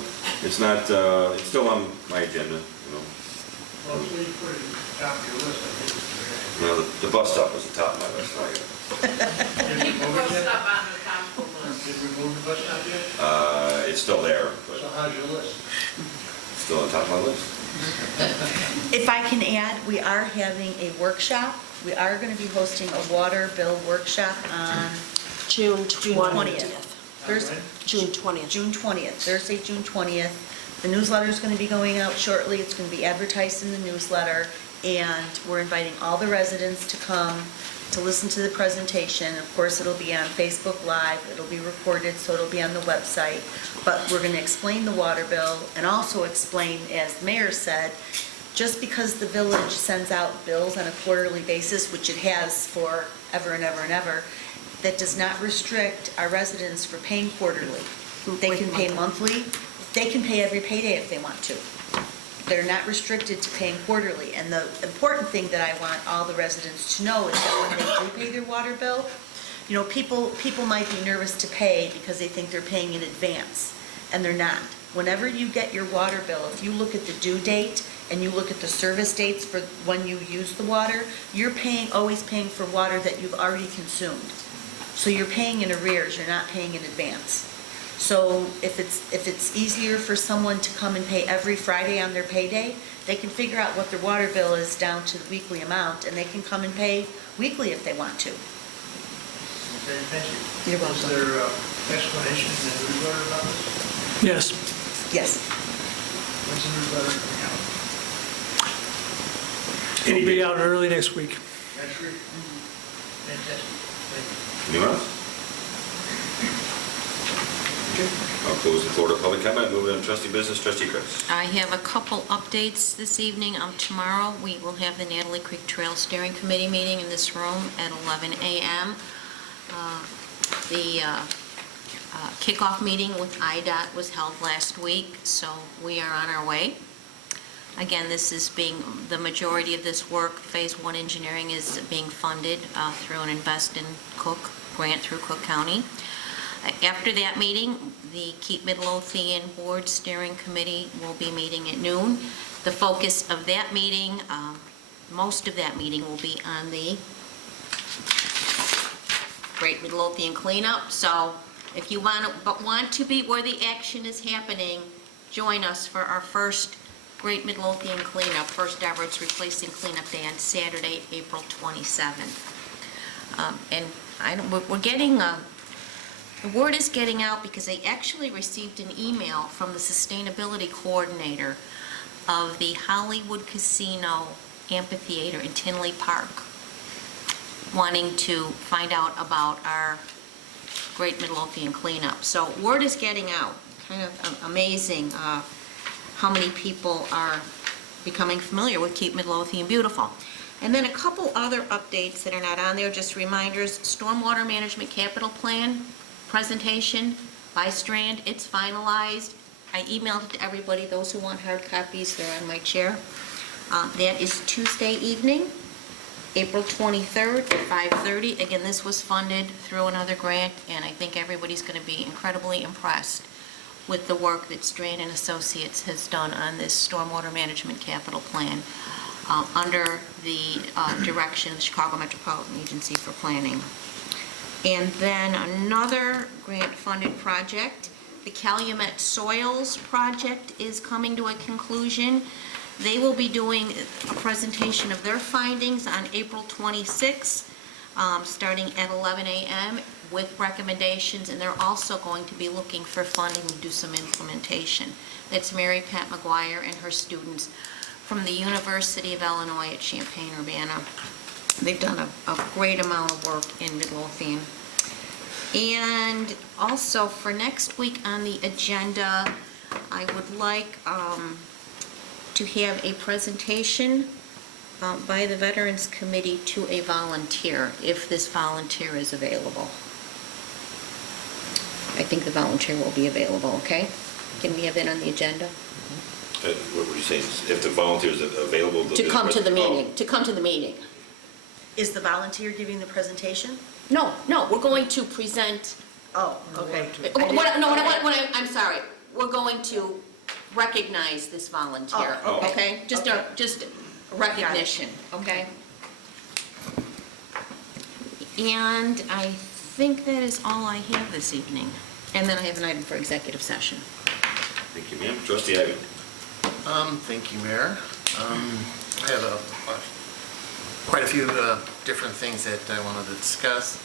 it's not, it's still on my agenda, you know. Well, until you put it at the top of your list, I think it's very. Well, the bus stop was the top of my list. Did we move it yet? Did we move the bus stop yet? It's still there, but So how's your list? still on top of my list. If I can add, we are having a workshop. We are going to be hosting a water bill workshop on June June 20th. 20th. Thursday, June 20th. June 20th, Thursday, June 20th. The newsletter is going to be going out shortly. It's going to be advertised in the newsletter, and we're inviting all the residents to come to listen to the presentation. Of course, it'll be on Facebook Live. It'll be recorded, so it'll be on the website. But we're going to explain the water bill and also explain, as the mayor said, just because the village sends out bills on a quarterly basis, which it has for ever and ever and ever, that does not restrict our residents for paying quarterly. They can pay monthly they can pay every payday if they want to. They're not restricted to paying quarterly. And the important thing that I want all the residents to know is that when they do pay their water bill, you know, people might be nervous to pay because they think they're paying in advance, and they're not. Whenever you get your water bill, if you look at the due date and you look at the service dates for when you use the water, you're always paying for water that you've already consumed. So you're paying in arrears, you're not paying in advance. So if it's easier for someone to come and pay every Friday on their payday, they can figure out what their water bill is down to the weekly amount, and they can come and pay weekly if they want to. Okay, thank you. You're welcome. Is there explanation in the newsletter about this? Yes. Yes. When's the newsletter coming out? It'll be out early next week. Next week? Fantastic. Thank you. Anyone else? Okay, I'll close the floor to public comment. Moving on to trustee business, trustee Chris. I have a couple updates this evening. Tomorrow, we will have the Natalie Creek Trail Steering Committee meeting in this room at 11 a.m. The kickoff meeting with IDOT was held last week, so we are on our way. Again, this is the majority of this work, Phase 1 engineering, is being funded through an Invest in Cook grant through Cook County. After that meeting, the Keep Midlothian Board Steering Committee will be meeting at noon. The focus of that meeting, most of that meeting will be on the Great Midlothian cleanup. So if you want to be where the action is happening, join us for our first Great Midlothian cleanup, first ever. It's replacing cleanup day on Saturday, April 27th. We're getting the word is getting out because I actually received an email from the sustainability coordinator of the Hollywood Casino Amphitheater in Tinley Park, wanting to find out about our Great Midlothian cleanup. So word is getting out. Kind of amazing how many people are becoming familiar with Keep Midlothian Beautiful. And then a couple other updates that are not on there, just reminders. Stormwater Management Capital Plan presentation by Strand, it's finalized. I emailed it to everybody. Those who want hard copies, they're on my chair. That is Tuesday evening, April 23rd at 5:30. Again, this was funded through another grant, and I think everybody's going to be incredibly impressed with the work that Strand and Associates has done on this Stormwater Management Capital Plan under the direction of the Chicago Metropolitan Agency for Planning. And then another grant-funded project, the Calumet Soils Project, is coming to a conclusion. They will be doing a presentation of their findings on April 26th, starting at 11 a.m. with recommendations, and they're also going to be looking for funding to do some implementation. That's Mary Pat McGuire and her students from the University of Illinois at Champaign-Urbana. They've done a great amount of work in Midlothian. And also for next week on the agenda, I would like to have a presentation by the Veterans Committee to a volunteer, if this volunteer is available. I think the volunteer will be available, okay? Can we have that on the agenda? What were you saying? If the volunteer is available To come to the meeting, to come to the meeting. Is the volunteer giving the presentation? No, we're going to present, Oh, okay. I'm sorry, we're going to recognize this volunteer, Oh, okay? Just recognition, okay? And I think that is all I have this evening. And then I have an item for executive session. Thank you, ma'am. Trustee Hagan. Thank you, Mayor. I have quite a few different things that I wanted to discuss.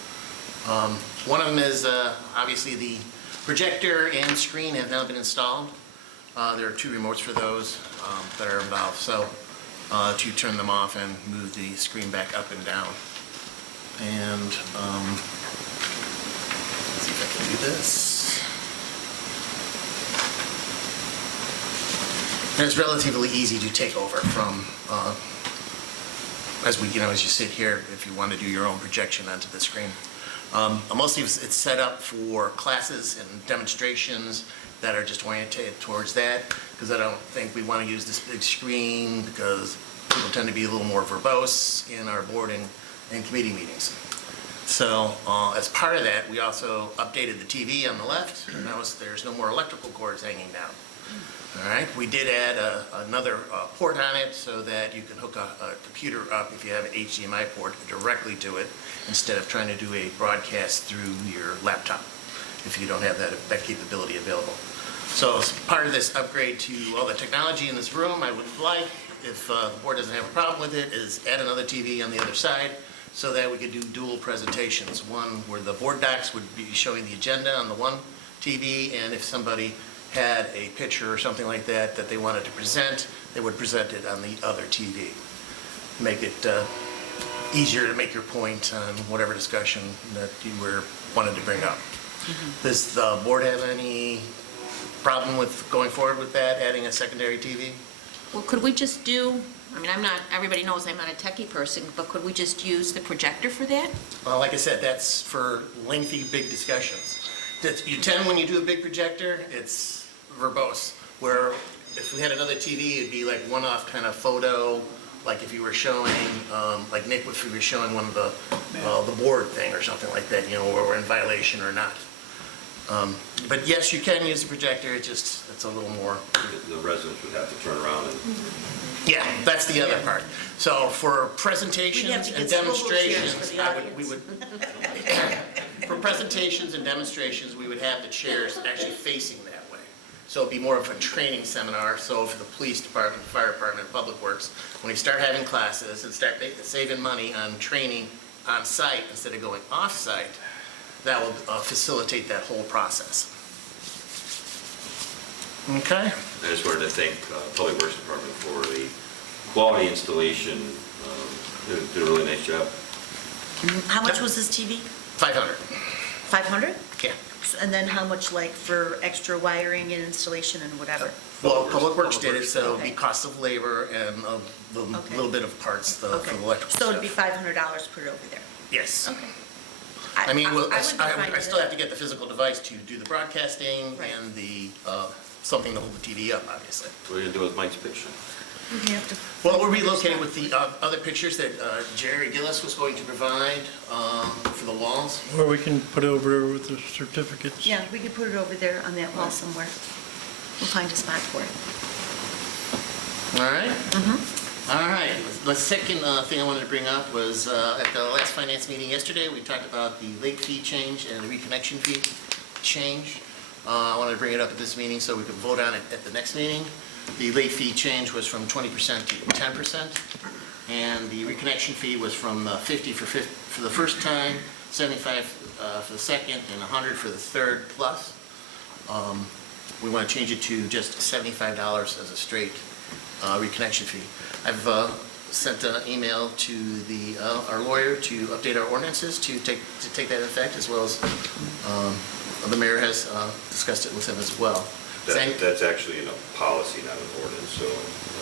One of them is obviously the projector and screen have now been installed. There are two remotes for those that are involved, so to turn them off and move the screen back up and down. And let's see if I can do this. And it's relatively easy to take over from, as you sit here, if you want to do your own projection onto the screen. Mostly it's set up for classes and demonstrations that are just oriented towards that, because I don't think we want to use this big screen, because people tend to be a little more verbose in our board and committee meetings. So as part of that, we also updated the TV on the left. Notice there's no more electrical cords hanging down. All right, we did add another port on it so that you can hook a computer up if you have an HDMI port directly to it, instead of trying to do a broadcast through your laptop if you don't have that capability available. So as part of this upgrade to all the technology in this room, I would like, if the board doesn't have a problem with it, is add another TV on the other side so that we could do dual presentations. One where the board docs would be showing the agenda on the one TV, and if somebody had a picture or something like that that they wanted to present, they would present it on the other TV. Make it easier to make your point on whatever discussion that you wanted to bring up. Does the board have any problem with going forward with that, adding a secondary TV? Well, could we just do, I mean, everybody knows I'm not a techie person, but could we just use the projector for that? Well, like I said, that's for lengthy, big discussions. You tend, when you do a big projector, it's verbose, where if we had another TV, it'd be like one-off kind of photo, like if you were showing, like Nick, if you were showing one of the board thing or something like that, you know, where we're in violation or not. But yes, you can use the projector, it's a little more. The residents would have to turn around and. Yeah, that's the other part. So for presentations We'd have to and get swivel chairs for demonstrations, the we would, for presentations and demonstrations, we would have the chairs actually facing that way. So it'd be more of a training seminar. So for the police department, fire department, public works, when we start having classes and start saving money on training on site instead of going off site, that will facilitate that whole process. Okay? I just wanted to thank Public Works Department for the quality installation. Did a really nice job. How much was this TV? 500. 500? Yeah. And then how much like for extra wiring and installation and whatever? Well, Public Works did it, so it'd be Okay. cost of labor and a Okay. little bit of parts for Okay. the electrical So it'd be stuff. $500 put it over there? Yes. Okay. I mean, would be fine I with still it. have to get the physical device to do the broadcasting Right. and the, something to hold the TV up, obviously. What are you gonna do with Mike's picture? We'd have to. Well, we're relocating with the other pictures that Jerry Gillis was going to provide for the walls. Or we can put it over with the certificates. Yeah, we could put it over there on that wall somewhere. We'll find a spot for it. All right? All right. The second thing I wanted to bring up was at the last finance meeting yesterday, we talked about the late fee change and the reconnection fee change. I wanted to bring it up at this meeting so we could vote on it at the next meeting. The late fee change was from 20% to 10%, and the reconnection fee was from 50 for the first time, 75 for the second, and 100 for the third plus. We want to change it to just $75 as a straight reconnection fee. I've sent an email to our lawyer to update our ordinances to take that effect, as well as the mayor has discussed it with him as well. That's actually in a policy, not an ordinance, so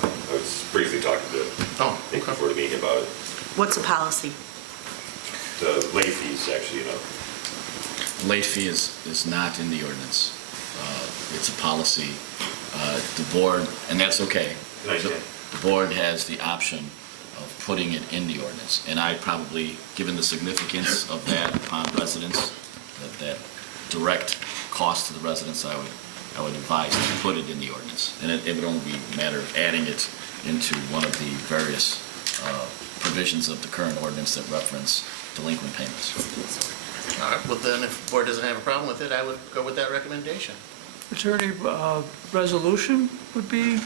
I was briefly talking to Nick before the meeting about it. What's a policy? The late fees actually, Late fee is not in the ordinance. It's a policy. The board, and that's okay. Nice, yeah. The board has the option of putting it in the ordinance. And I probably, given the significance of that upon residents, that direct cost to the residents, I would advise to put it in the ordinance. And it would only be a matter of adding it into one of the various provisions of the current ordinance that reference delinquent payments. All right, well then, if the board doesn't have a problem with it, I would go with that recommendation. Is there any resolution would be?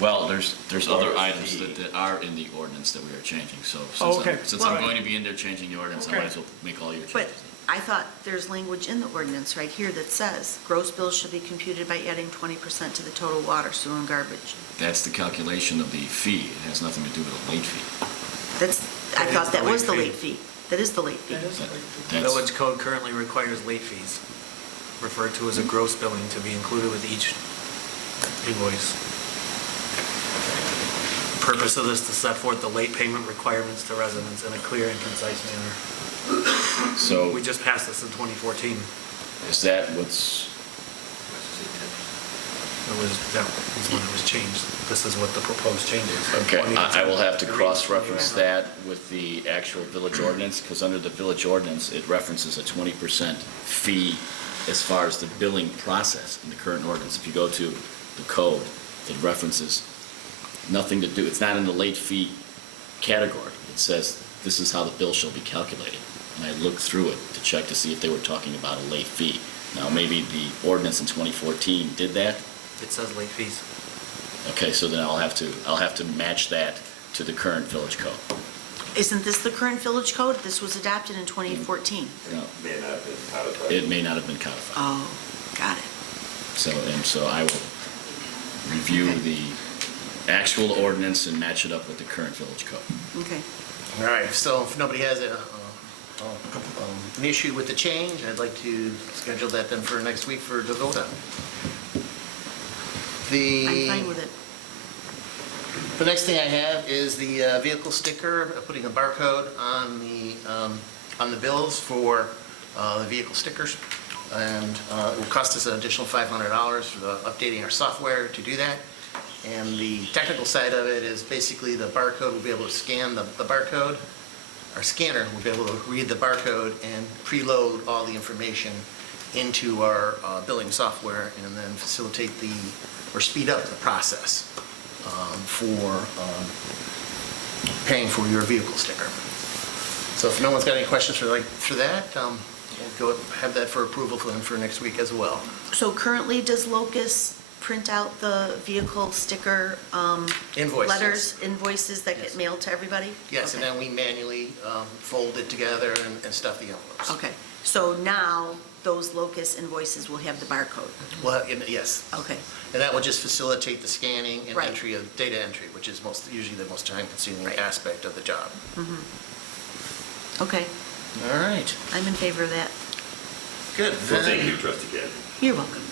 Well, there's other items that are in the ordinance that we are changing, so Okay. since I'm going to be in there changing the ordinance, I might as well make all your changes. But I thought there's language in the ordinance right here that says gross bills should be computed by adding 20% to the total water, sewer, and garbage. That's the calculation of the fee. It has nothing to do with a late fee. I thought that was the late fee. That is the late fee. The That's- village code currently requires late fees, referred to as a gross billing, to be included with each invoice. The purpose of this is to set forth the late payment requirements to residents in a clear and concise manner. So We just passed this in 2014. is that what's, That was when it was changed. This is what the proposed change is. okay, I will have to cross-reference that with the actual village ordinance, because under the village ordinance, it references a 20% fee as far as the billing process in the current ordinance. If you go to the code, it references nothing to do, it's not in the late fee category. It says, this is how the bill shall be calculated. And I looked through it to check to see if they were talking about a late fee. Now, maybe the ordinance in 2014 did that. It says late fees. Okay, so then I'll have to match that to the current village code. Isn't this the current village code? This was adopted in 2014. No, May not have been codified. it may not have been codified. Oh, got it. So I will review the actual ordinance and match it up with the current village code. Okay. All right, so if nobody has an issue with the change, I'd like to schedule that then for next week for the vote on. I'm fine with it. The next thing I have is the vehicle sticker, putting a barcode on the bills for the vehicle stickers. And it will cost us an additional $500 for updating our software to do that. And the technical side of it is basically the barcode will be able to scan the barcode. Our scanner will be able to read the barcode and preload all the information into our billing software and then facilitate or speed up the process for paying for your vehicle sticker. So if no one's got any questions for that, we'll go have that for approval for next week as well. So currently, does Locus print out the vehicle sticker Invoices. invoices that get mailed to everybody? Yes, and Okay. then we manually fold it together and stuff the envelopes. Okay, so now those Locus invoices will have the barcode? Well, yes. Okay, And that will just facilitate the scanning and Right. entry of data entry, which is usually the most time-consuming Right. aspect of the job. okay, All right, I'm in favor of that. good. Well, thank you, trustee Kathy. You're welcome.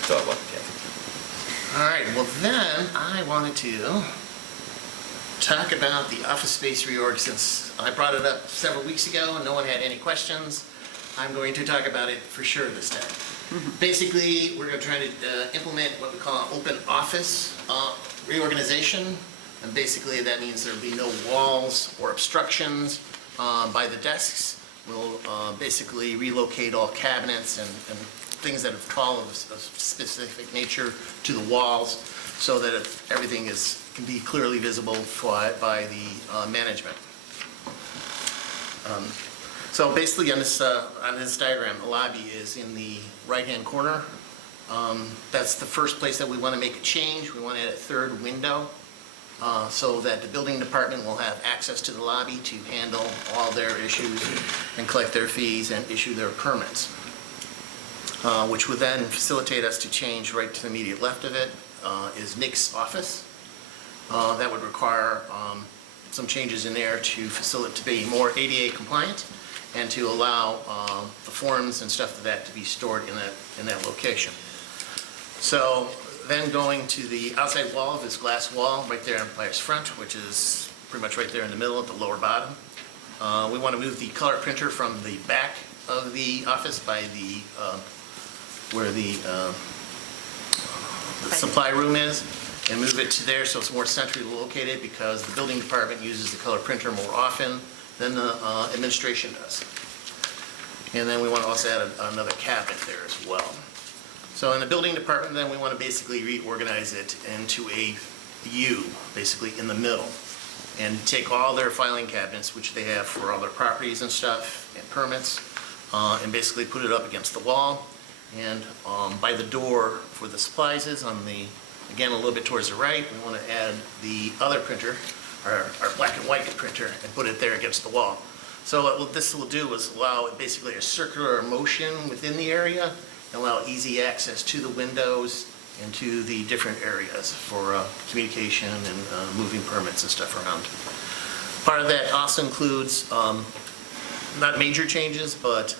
It's all about Kathy. All right, well then, I wanted to talk about the office space reorg. Since I brought it up several weeks ago and no one had any questions, I'm going to talk about it for sure this time. Basically, we're going to try to implement what we call open office reorganization. And basically, that means there'll be no walls or obstructions by the desks. We'll basically relocate all cabinets and things that have tall of a specific nature to the walls so that everything can be clearly visible by the management. So basically on this diagram, the lobby is in the right-hand corner. That's the first place that we want to make a change. We want to add a third window so that the building department will have access to the lobby to handle all their issues and collect their fees and issue their permits, which would then facilitate us to change right to the immediate left of it is Nick's office. That would require some changes in there to be more ADA compliant and to allow the forms and stuff of that to be stored in that location. So then going to the outside wall of this glass wall right there by its front, which is pretty much right there in the middle at the lower bottom. We want to move the color printer from the back of the office by where the supply room is, and move it to there so it's more centrally located, because the building department uses the color printer more often than the administration does. And then we want to also add another cabinet there as well. So in the building department, then we want to basically reorganize it into a U, basically in the middle, and take all their filing cabinets, which they have for all their properties and stuff and permits, and basically put it up against the wall. And by the door for the supplies is on the, again, a little bit towards the right. We want to add the other printer, our black and white printer, and put it there against the wall. So what this will do is allow basically a circular motion within the area, and allow easy access to the windows and to the different areas for communication and moving permits and stuff around. Part of that also includes, not major changes, but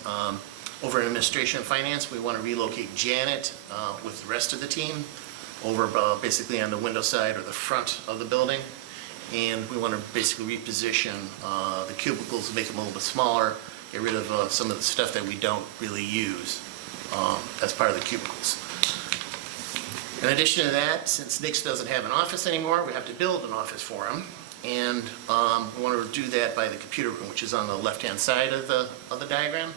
over in administration and finance, we want to relocate Janet with the rest of the team over basically on the window side or the front of the building. and we want to basically reposition the cubicles, make them a little bit smaller, get rid of some of the stuff that we don't really use as part of the cubicles. In addition to that, since Nick's doesn't have an office anymore, we have to build an office for him. And we want to do that by the computer room, which is on the left-hand side of the diagram.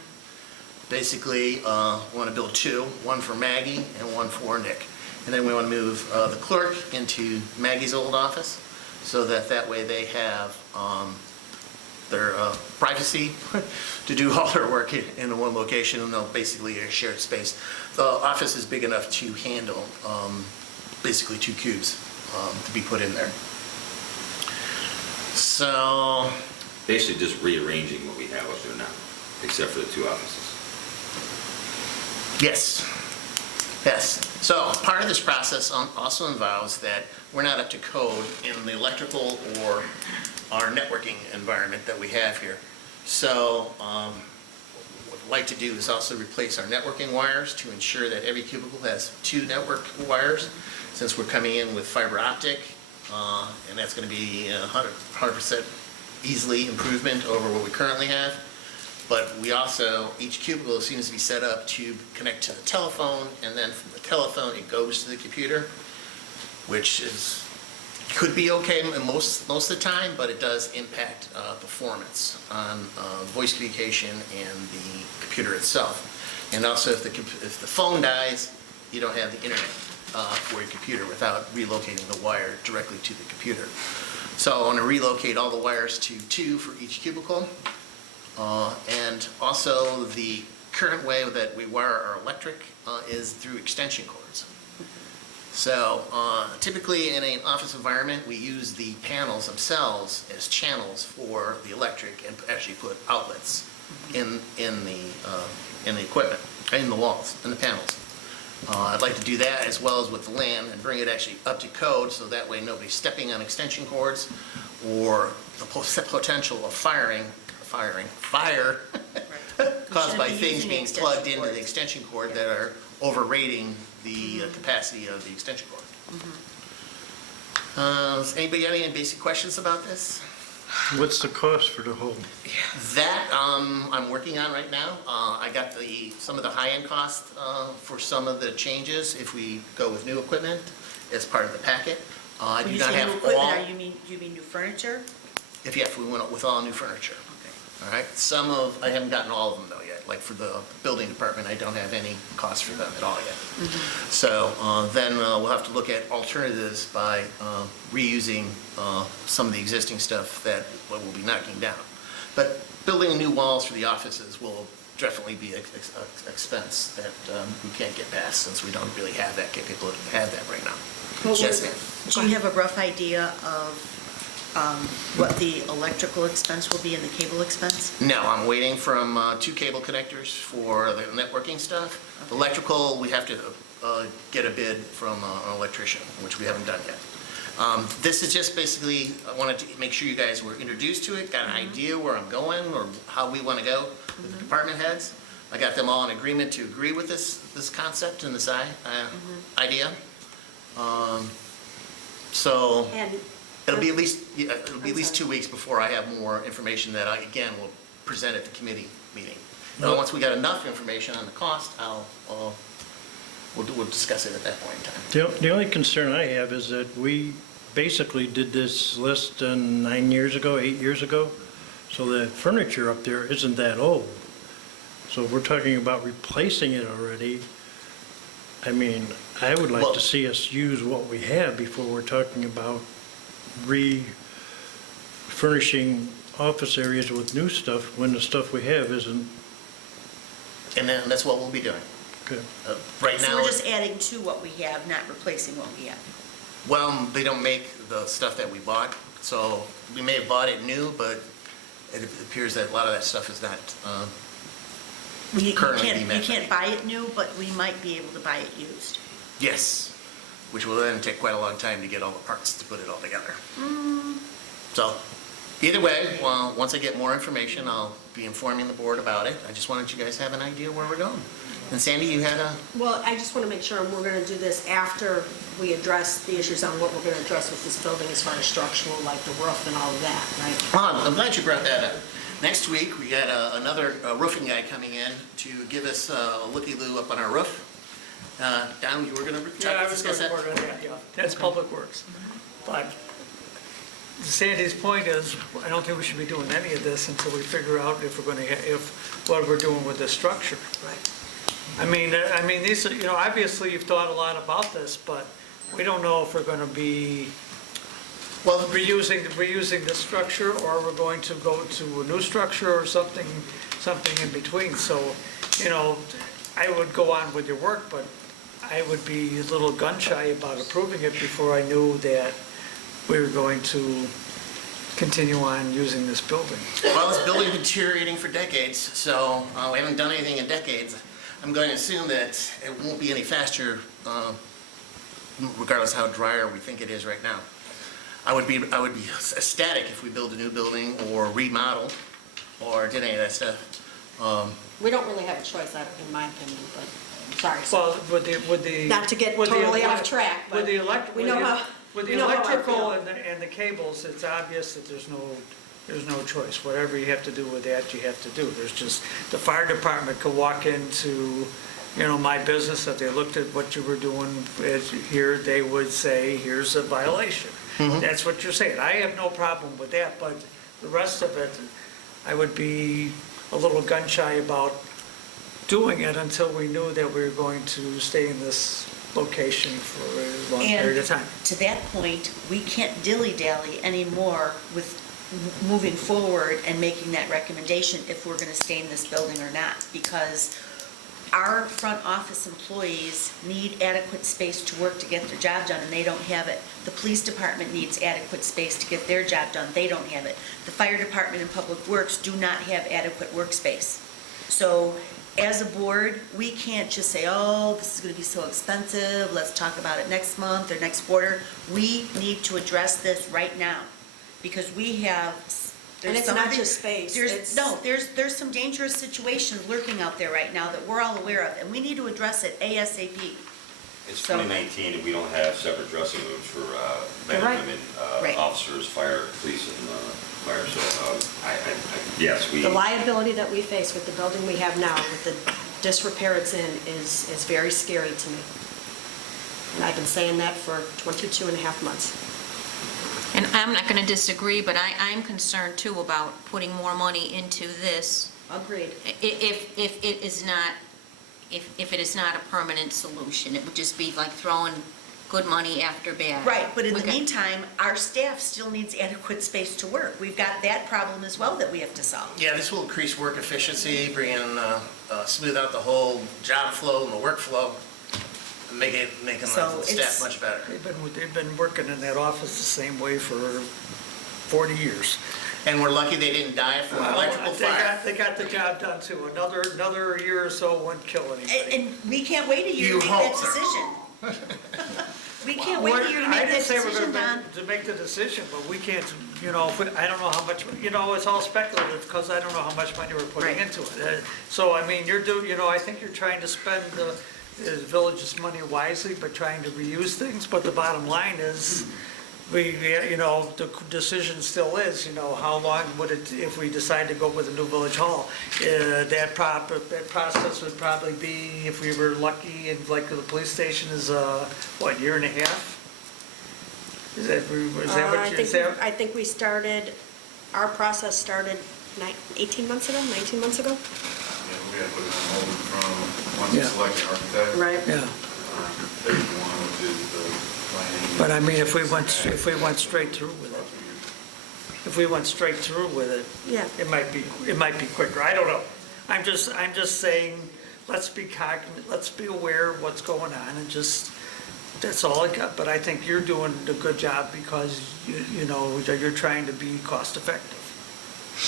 Basically, we want to build two, one for Maggie and one for Nick. And then we want to move the clerk into Maggie's old office, so that way they have their privacy to do all their work in one location, and they'll basically a shared space. The office is big enough to handle basically 2 cubes to be put in there. So, Basically just rearranging what we have up there now, except for the 2 offices. yes, yes. So part of this process also involves that we're not up to code in the electrical or our networking environment that we have here. So what I'd like to do is also replace our networking wires to ensure that every cubicle has 2 network wires, since we're coming in with fiber optic, and that's going to be 100% easily improvement over what we currently have. But we also, each cubicle seems to be set up to connect to the telephone, and then from the telephone it goes to the computer, which could be okay most of the time, but it does impact performance on voice communication and the computer itself. And also, if the phone dies, you don't have the internet for your computer without relocating the wire directly to the computer. So I want to relocate all the wires to 2 for each cubicle. And also, the current way that we wire our electric is through extension cords. So typically in an office environment, we use the panels themselves as channels for the electric and actually put outlets in the equipment, in the walls, in the panels. I'd like to do that as well as with the LAN and bring it actually up to code, so that way nobody's stepping on extension cords or the potential of fire caused by things being plugged into the extension cord that are overrating the capacity of the extension cord. Does anybody have any basic questions about this? What's the cost for the whole? That I'm working on right now. I got some of the high-end costs for some of the changes if we go with new equipment as part of the packet. I When do you not say have new all. equipment, you mean new furniture? If we went with all new furniture. Okay. All right. I haven't gotten all of them though yet. Like for the building department, I don't have any cost for them at all yet. So then we'll have to look at alternatives by reusing some of the existing stuff that we'll be knocking down. But building new walls for the offices will definitely be an expense that we can't get past, since we don't really have that capability to have that right now. Yes, ma'am. Do you have a rough idea of what the electrical expense will be and the cable expense? No, I'm waiting from 2 cable connectors for the networking stuff. Okay. Electrical, we have to get a bid from an electrician, which we haven't done yet. This is just basically, I wanted to make sure you guys were introduced to it, got an idea where I'm going or how we want to go with the department heads. I got them all in agreement to agree with this concept and this idea. So And it'll be at least 2 weeks before I have more information that I, again, will present at the committee meeting. Now, once we got enough information on the cost, we'll discuss it at that point in time. The only concern I have is that we basically did this less than 9 years ago, 8 years ago. So the furniture up there isn't that old. So if we're talking about replacing it already, I mean, I would like to see us use what we have before we're talking about refurnishing office areas with new stuff when the stuff we have isn't And then that's what we'll be doing. good. Right So now, we're just adding to what we have, not replacing what we have. well, they don't make the stuff that we bought, so we may have bought it new, but it appears that a lot of that stuff is not currently being You manufactured. can't buy it new, but we might be able to buy it used. Yes, which will then take quite a long time to get all the parts to put it all together. So, Either way, well, once I get more information, I'll be informing the board about it. I just wanted you guys to have an idea where we're going. And Sandy, you had a, Well, I just want to make sure, and we're going to do this after we address the issues on what we're going to address with this building as far as structural, like the roof and all of that, right? well, I'm glad you brought that up. Next week, we got another roofing guy coming in to give us a looky-loo up on our roof. Don, you were going to Yeah, I try to was discuss going to that? report on that, yeah. That's Public Works. But Sandy's point is, I don't think we should be doing any of this until we figure out if we're going to, what we're doing with the structure. Right. I mean, these, are, obviously you've thought a lot about this, but we don't know if we're going to be Well, reusing the structure, or we're going to go to a new structure or something in between. So, I would go on with your work, but I would be a little gun shy about approving it before I knew that we were going to continue on using this building. well, this building's been deteriorating for decades, so we haven't done anything in decades. I'm going to assume that it won't be any faster, regardless how drier we think it is right now. I would be ecstatic if we build a new building or remodel or did any of that stuff. We don't really have a choice, in my opinion, but, sorry. Well, with the. Not to get with the totally elec- off track, but With the elect, we with know the- how- with the we know how I electrical feel. and the cables, it's obvious that there's no choice. Whatever you have to do with that, you have to do. There's just, the fire department could walk into, my business, if they looked at what you were doing here, they would say, here's a violation. That's what you're saying. I have no problem with that, but the rest of it, I would be a little gun shy about doing it until we knew that we were going to stay in this location for a long period of time. And to that point, we can't dilly-dally anymore with moving forward and making that recommendation if we're going to stay in this building or not, because our front office employees need adequate space to work to get their job done, and they don't have it. The police department needs adequate space to get their job done, they don't have it. The fire department and public works do not have adequate workspace. So as a board, we can't just say, oh, this is going to be so expensive, let's talk about it next month or next quarter. We need to address this right now, because we have, And it's not just space, there's some dangerous situations lurking out there right now that we're all aware of, and we need to address it ASAP. It's So- 2019, and we don't have separate dressing rooms for men Right. and women, Right. officers, fire, police, and fire. So, yes, we. The liability that we face with the building we have now, with the disrepair it's in, is very scary to me. And I've been saying that for 22 and a half months. And I'm not going to disagree, but I'm concerned too about putting more money into this Agreed. if it is not, if it is not a permanent solution. It would just be like throwing good money after bad. Right, but in the Okay. meantime, our staff still needs adequate space to work. We've got that problem as well that we have to solve. Yeah, this will increase work efficiency, smooth out the whole job flow and the workflow, and making So the staff it's- much better. They've been working in that office the same way for 40 years. And we're lucky they didn't die from an electrical fire. They got the job done too. Another year or so wouldn't kill anybody. And we can't wait a year You to make that hope so. decision. We can't wait a year to I make didn't that say we're decision, gonna Don. to make the decision, but we can't, I don't know how much, it's all speculative because I don't know how much money we're putting Right. into it. So, I mean, I think you're trying to spend the village's money wisely, but trying to reuse things, but the bottom line is, the decision still is, how long would it, if we decide to go with a new village hall? That process would probably be, if we were lucky, and like the police station is, year and a half? Is that what you're saying? I think we started, our process started 18 months ago, 19 months ago? Yeah, we had put it on hold from, once you Yeah. select the architect. Right. Yeah, Phase one, which is the planning. but I mean, if we went straight through with it, Yeah. it might be quicker, I don't know. I'm just saying, let's be cognizant, let's be aware of what's going on, and just, that's all I got. But I think you're doing a good job because, you're trying to be cost effective.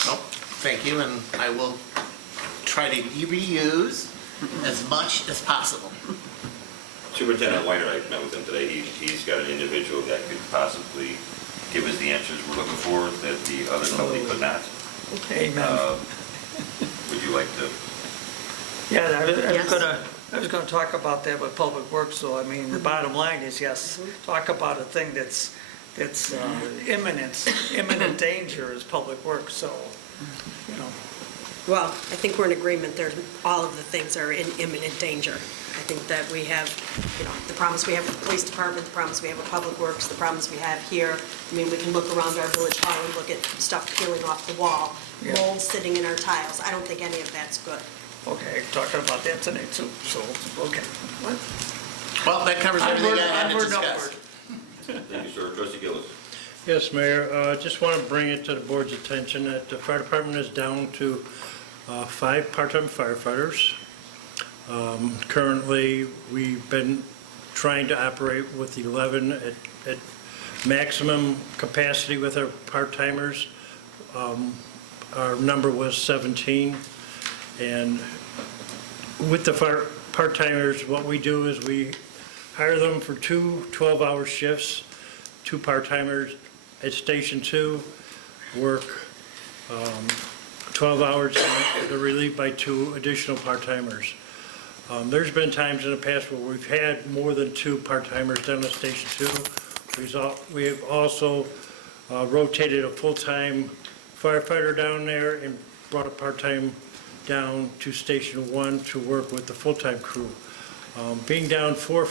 Well, thank you, and I will try to reuse as much as possible. Superintendent Weiner, I met with him today, he's got an individual that could possibly give us the answers we're looking for that the other company could not. Amen. Would you like to? Yeah, Yes. I was gonna talk about that with Public Works, so I mean, the bottom line is, yes, talk about a thing that's imminent danger is Public Works, so, you know. Well, I think we're in agreement, there's, all of the things are in imminent danger. I think that we have, you know, the problems we have with the police department, the problems we have with Public Works, the problems we have here. I mean, we can look around our village hall and look at stuff peeling off the wall, Yeah. mold sitting in our tiles. I don't think any of that's good. Okay, talking about that tonight too, so, okay. Well, that covers everything I had to Onward, discuss. Thank you, sir. Trustee Gillis. Yes, Mayor, just want to bring it to the board's attention that the fire department is down to 5 part-time firefighters. Currently, we've been trying to operate with 11 at maximum capacity with our part-timers. Our number was 17. And with the part-timers, what we do is we hire them for 2 12-hour shifts. 2 part-timers at Station 2 work 12 hours, and they're relieved by 2 additional part-timers. There's been times in the past where we've had more than 2 part-timers down at Station 2. We have also rotated a full-time firefighter down there and brought a part-time down to Station 1 to work with the full-time crew. Being down 5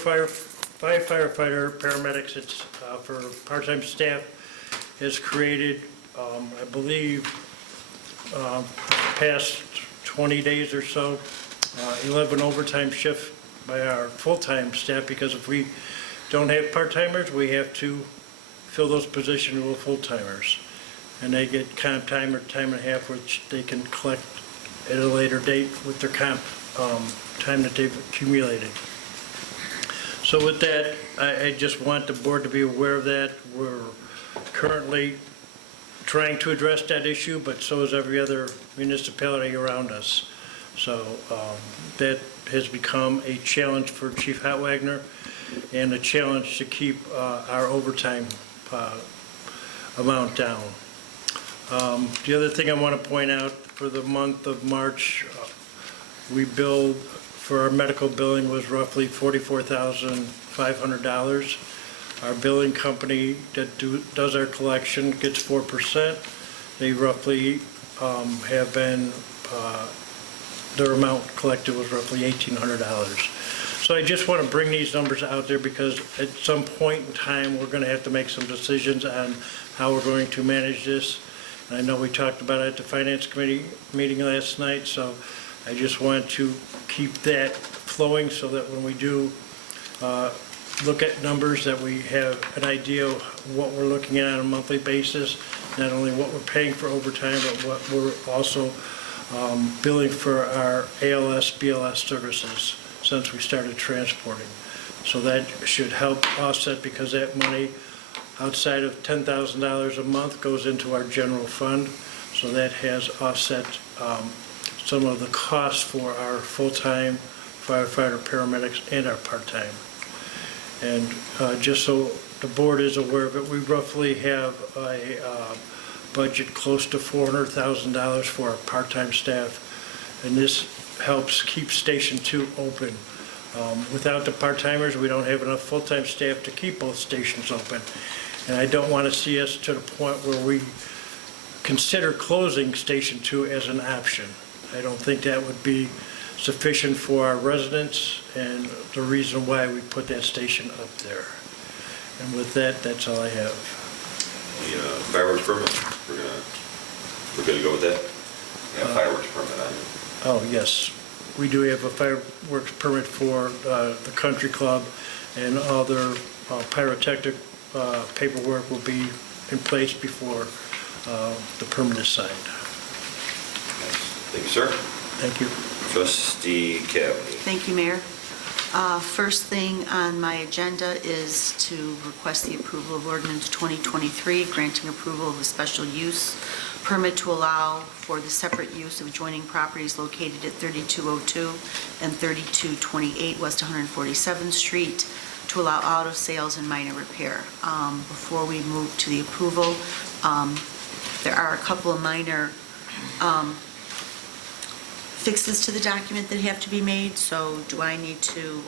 firefighter paramedics, it's for part-time staff has created, I believe, past 20 days or so, 11 overtime shifts by our full-time staff, because if we don't have part-timers, we have to fill those positions with full-timers. And they get comp time or time and a half, which they can collect at a later date with their comp time that they've accumulated. So with that, I just want the board to be aware of that. We're currently trying to address that issue, but so is every other municipality around us. So that has become a challenge for Chief Hotwagner and a challenge to keep our overtime amount down. The other thing I want to point out, for the month of March, we billed, for our medical billing was roughly $44,500. Our billing company that does our collection gets 4%. They roughly have been, their amount collected was roughly $1,800. So I just want to bring these numbers out there because at some point in time, we're going to have to make some decisions on how we're going to manage this. I know we talked about it at the Finance Committee meeting last night, so I just want to keep that flowing so that when we do look at numbers, that we have an idea of what we're looking at on a monthly basis, not only what we're paying for overtime, but what we're also billing for our ALS, BLS services since we started transporting. So that should help offset, because that money outside of $10,000 a month goes into our general fund. So that has offset some of the costs for our full-time firefighter, paramedics, and our part-time. And just so the board is aware of it, we roughly have a budget close to $400,000 for our part-time staff, and this helps keep Station 2 open. Without the part-timers, we don't have enough full-time staff to keep both stations open. And I don't want to see us to the point where we consider closing Station 2 as an option. I don't think that would be sufficient for our residents, and the reason why we put that station up there. And with that, that's all I have. The fireworks permit, we're gonna go with that? Yeah, fireworks permit on it. Oh, yes. We do have a fireworks permit for the country club, and all their pyrotechnic paperwork will be in place before the permit is signed. Thank you, sir. Thank you. Trustee Cavity. Thank you, Mayor. First thing on my agenda is to request the approval of ordinance 2023, granting approval of a special use permit to allow for the separate use of adjoining properties located at 3202 and 3228 West 147th Street. to allow auto sales and minor repair. Before we move to the approval, there are a couple of minor fixes to the document that have to be made, so do I need to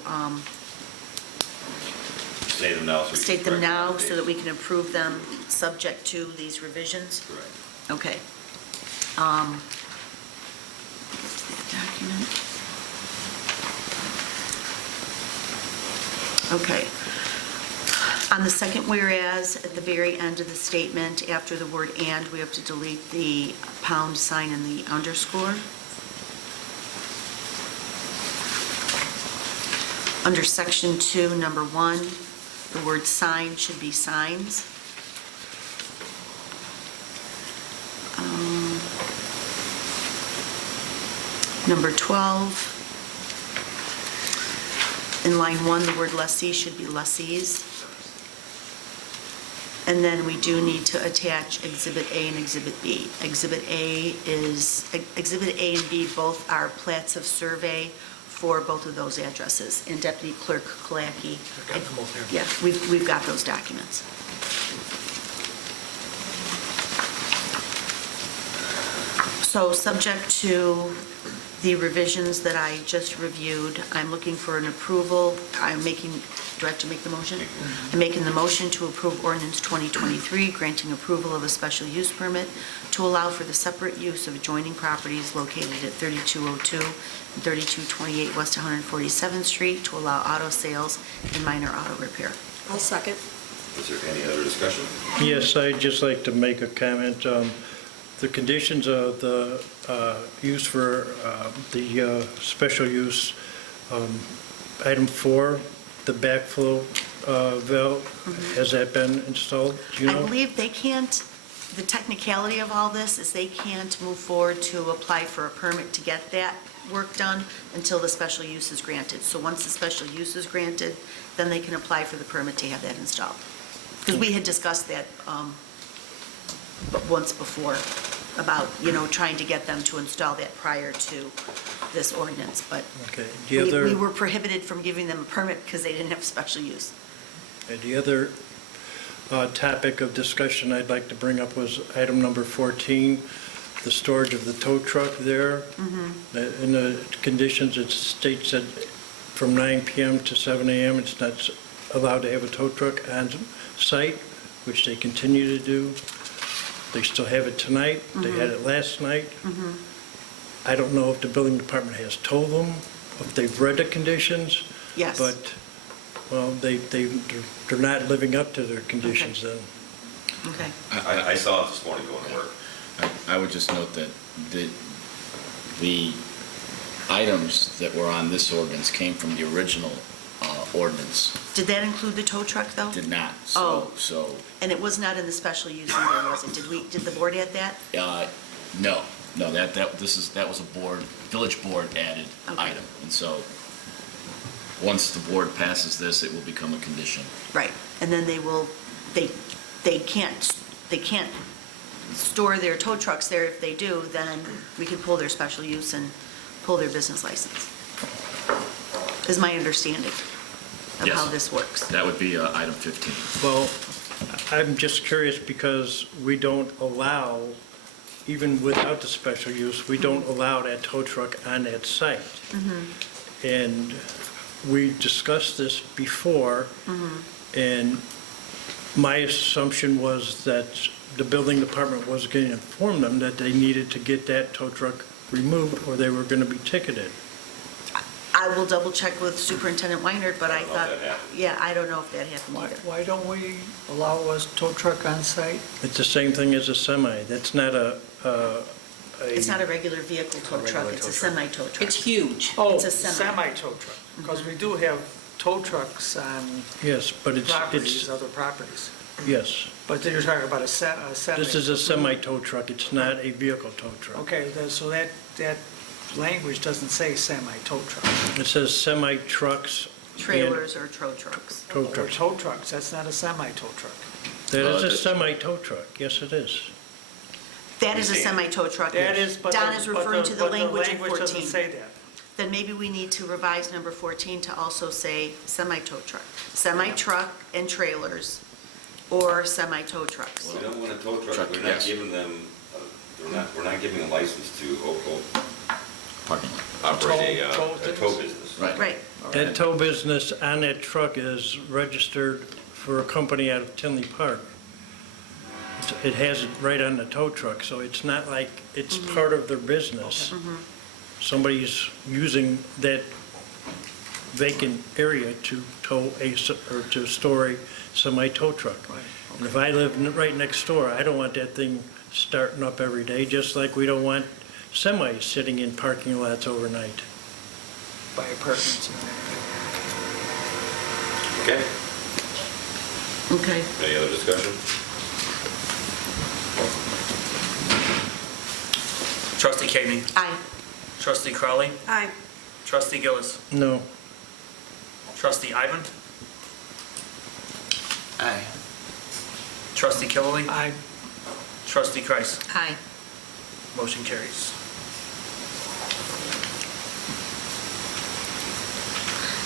State them now. So we can state them correct now the so that we can approve them subject to these revisions? Correct. Okay. Document. Okay. On the second whereas, at the very end of the statement, after the word "and," we have to delete the pound sign and the underscore. Under section 2, number 1, the word "sign" should be "signs." Number 12, in line 1, the word "lessee" should be "lessees." And then we do need to attach Exhibit A and Exhibit B. Exhibit A and B both are plats of survey for both of those addresses. And Deputy Clerk Kalaki, I've got them both here. yeah, we've got those documents. So subject to the revisions that I just reviewed, I'm looking for an approval. Do I have to make the motion? I'm making the motion to approve ordinance 2023, granting approval of a special use permit to allow for the separate use of adjoining properties located at 3202 and 3228 West 147th Street to allow auto sales and minor auto repair. I'll second. Is there any other discussion? Yes, I'd just like to make a comment. The conditions of the use for the special use, item 4, the backflow valve, has that been installed? Do you know? I believe they can't, the technicality of all this is they can't move forward to apply for a permit to get that work done until the special use is granted. So once the special use is granted, then they can apply for the permit to have that installed. Because we had discussed that once before about, trying to get them to install that prior to this ordinance, but Okay. we were prohibited from giving them a permit because they didn't have special use. The other topic of discussion I'd like to bring up was item number 14, the storage of the tow truck there. In the conditions, it states that from 9 p.m. to 7 a.m., it's not allowed to have a tow truck on site, which they continue to do. They still have it tonight. They had it last night. I don't know if the building department has told them, if they've read the conditions. Yes. But, well, they're not living up to their conditions then. Okay. I saw it this morning going to work. I would just note that the items that were on this ordinance came from the original ordinance. Did that include the tow truck, though? Did not. Oh. So, And it was not in the special use either, was it? Did the board add that? no, that was a village board added Okay. item. And so, once the board passes this, it will become a condition. Right. And then they can't store their tow trucks there. If they do, then we can pull their special use and pull their business license, is my understanding of Yes. how this works. That would be item 15. Well, I'm just curious because we don't allow, even without the special use, we don't allow that tow truck on that site. And we discussed this before, and my assumption was that the building department was going to inform them that they needed to get that tow truck removed or they were going to be ticketed. I will double check with Superintendent Weinert, but I I don't know if thought, that happened. yeah, I don't know if that happened either. Why don't we allow a tow truck on site? It's the same thing as a semi. That's not It's not a regular vehicle tow truck, it's a semi-tow truck. It's huge. Oh, It's a semi. semi-tow truck, because we do have tow trucks on Yes, but properties, other properties. yes. But then you're talking about a semi. This is a semi-tow truck. It's not a vehicle tow truck. Okay, so that language doesn't say semi-tow truck. It says semi-trucks. and Trailers or tow trucks. Tow Or trucks. tow trucks, that's not a semi-tow truck. That is a semi-tow truck. Yes, it is. That is a semi-tow truck. That is, but Don is referring to the language in 14. language doesn't say that. then maybe we need to revise number 14 to also say semi-tow truck. Semi-truck and trailers, or semi-tow trucks. We don't want a tow truck, Truck, we're not yes. giving them, we're not giving a license to Parking lot. operate a Tow tow business. Right. Right. That tow business on that truck is registered for a company out of Tinley Park. It has it right on the tow truck, so it's not like it's part of their business. Somebody's using that vacant area to tow or to store a semi-tow truck. And if I live right next door, I don't want that thing starting up every day, just like we don't want semis sitting in parking lots overnight. By apartments. Okay, Okay. any other discussion? Trustee Koenig, Aye. trustee Crowley, Aye. trustee Gillis, No. trustee Ivan, Aye. trustee Killily, Aye. trustee Kreis. Aye. Motion carries.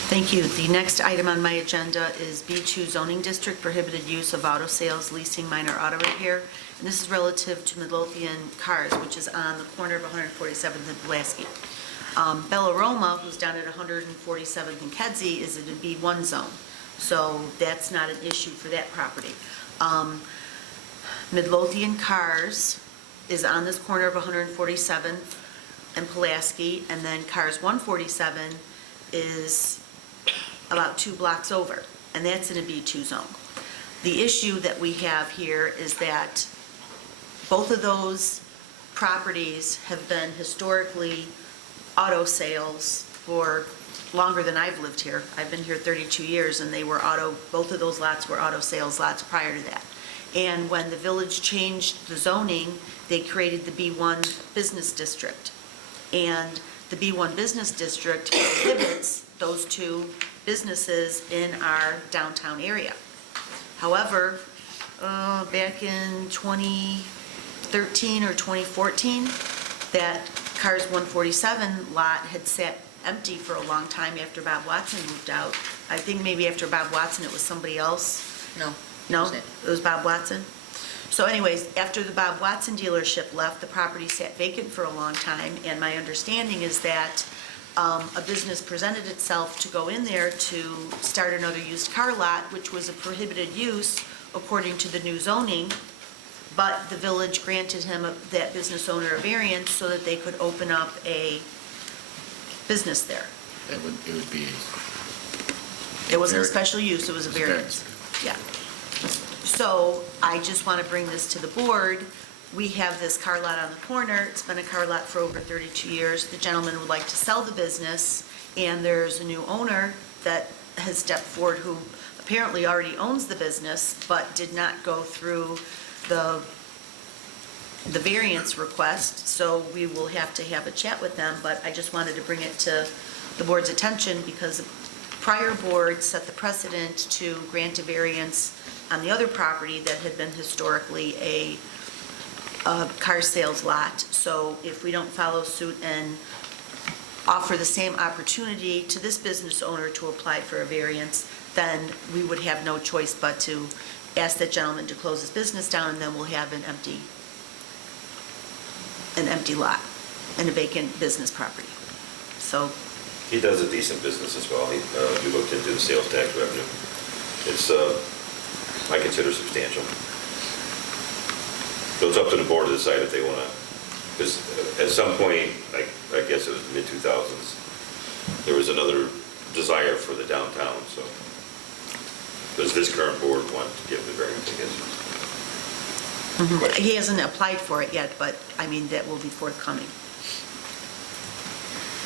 Thank you. The next item on my agenda is B2 zoning district, prohibited use of auto sales, leasing, minor auto repair. And this is relative to Midlothian Cars, which is on the corner of 147th and Pulaski. Bellaroma, who's down at 147th and Kedzie, is in a B1 zone. So that's not an issue for that property. Midlothian Cars is on this corner of 147th and Pulaski, and then Cars 147 is about 2 blocks over, and that's in a B2 zone. The issue that we have here is that both of those properties have been historically auto sales for longer than I've lived here. I've been here 32 years, and both of those lots were auto sales lots prior to that. And when the village changed the zoning, they created the B1 business district. And the B1 business district prohibits those two businesses in our downtown area. However, back in 2013 or 2014, that Cars 147 lot had sat empty for a long time after Bob Watson moved out. I think maybe after Bob Watson, it was somebody else. No. No, That it was Bob Watson. So anyways, after the Bob Watson dealership left, the property sat vacant for a long time, and my understanding is that a business presented itself to go in there to start another used car lot, which was a prohibited use according to the new zoning, but the village granted him, that business owner, a variance so that they could open up a business there. It would be, It wasn't a Var- special use, it was a It's a variance. Yeah. So I just want to bring this to the board. We have this car lot on the corner. It's been a car lot for over 32 years. The gentleman would like to sell the business, and there's a new owner that has stepped forward who apparently already owns the business, but did not go through the variance request, so we will have to have a chat with them, but I just wanted to bring it to the board's attention because the prior board set the precedent to grant a variance on the other property that had been historically a car sales lot. So if we don't follow suit and offer the same opportunity to this business owner to apply for a variance, then we would have no choice but to ask that gentleman to close his business down, and then we'll have an empty lot and a vacant business property. So, He does a decent business as well. We looked into the sales tax revenue. It's, I consider substantial. So it's up to the board to decide if they want to, because at some point, I guess it was mid-2000s, there was another desire for the downtown, so does this current board want to give the variance, I guess? he hasn't applied for it yet, but, I mean, that will be forthcoming.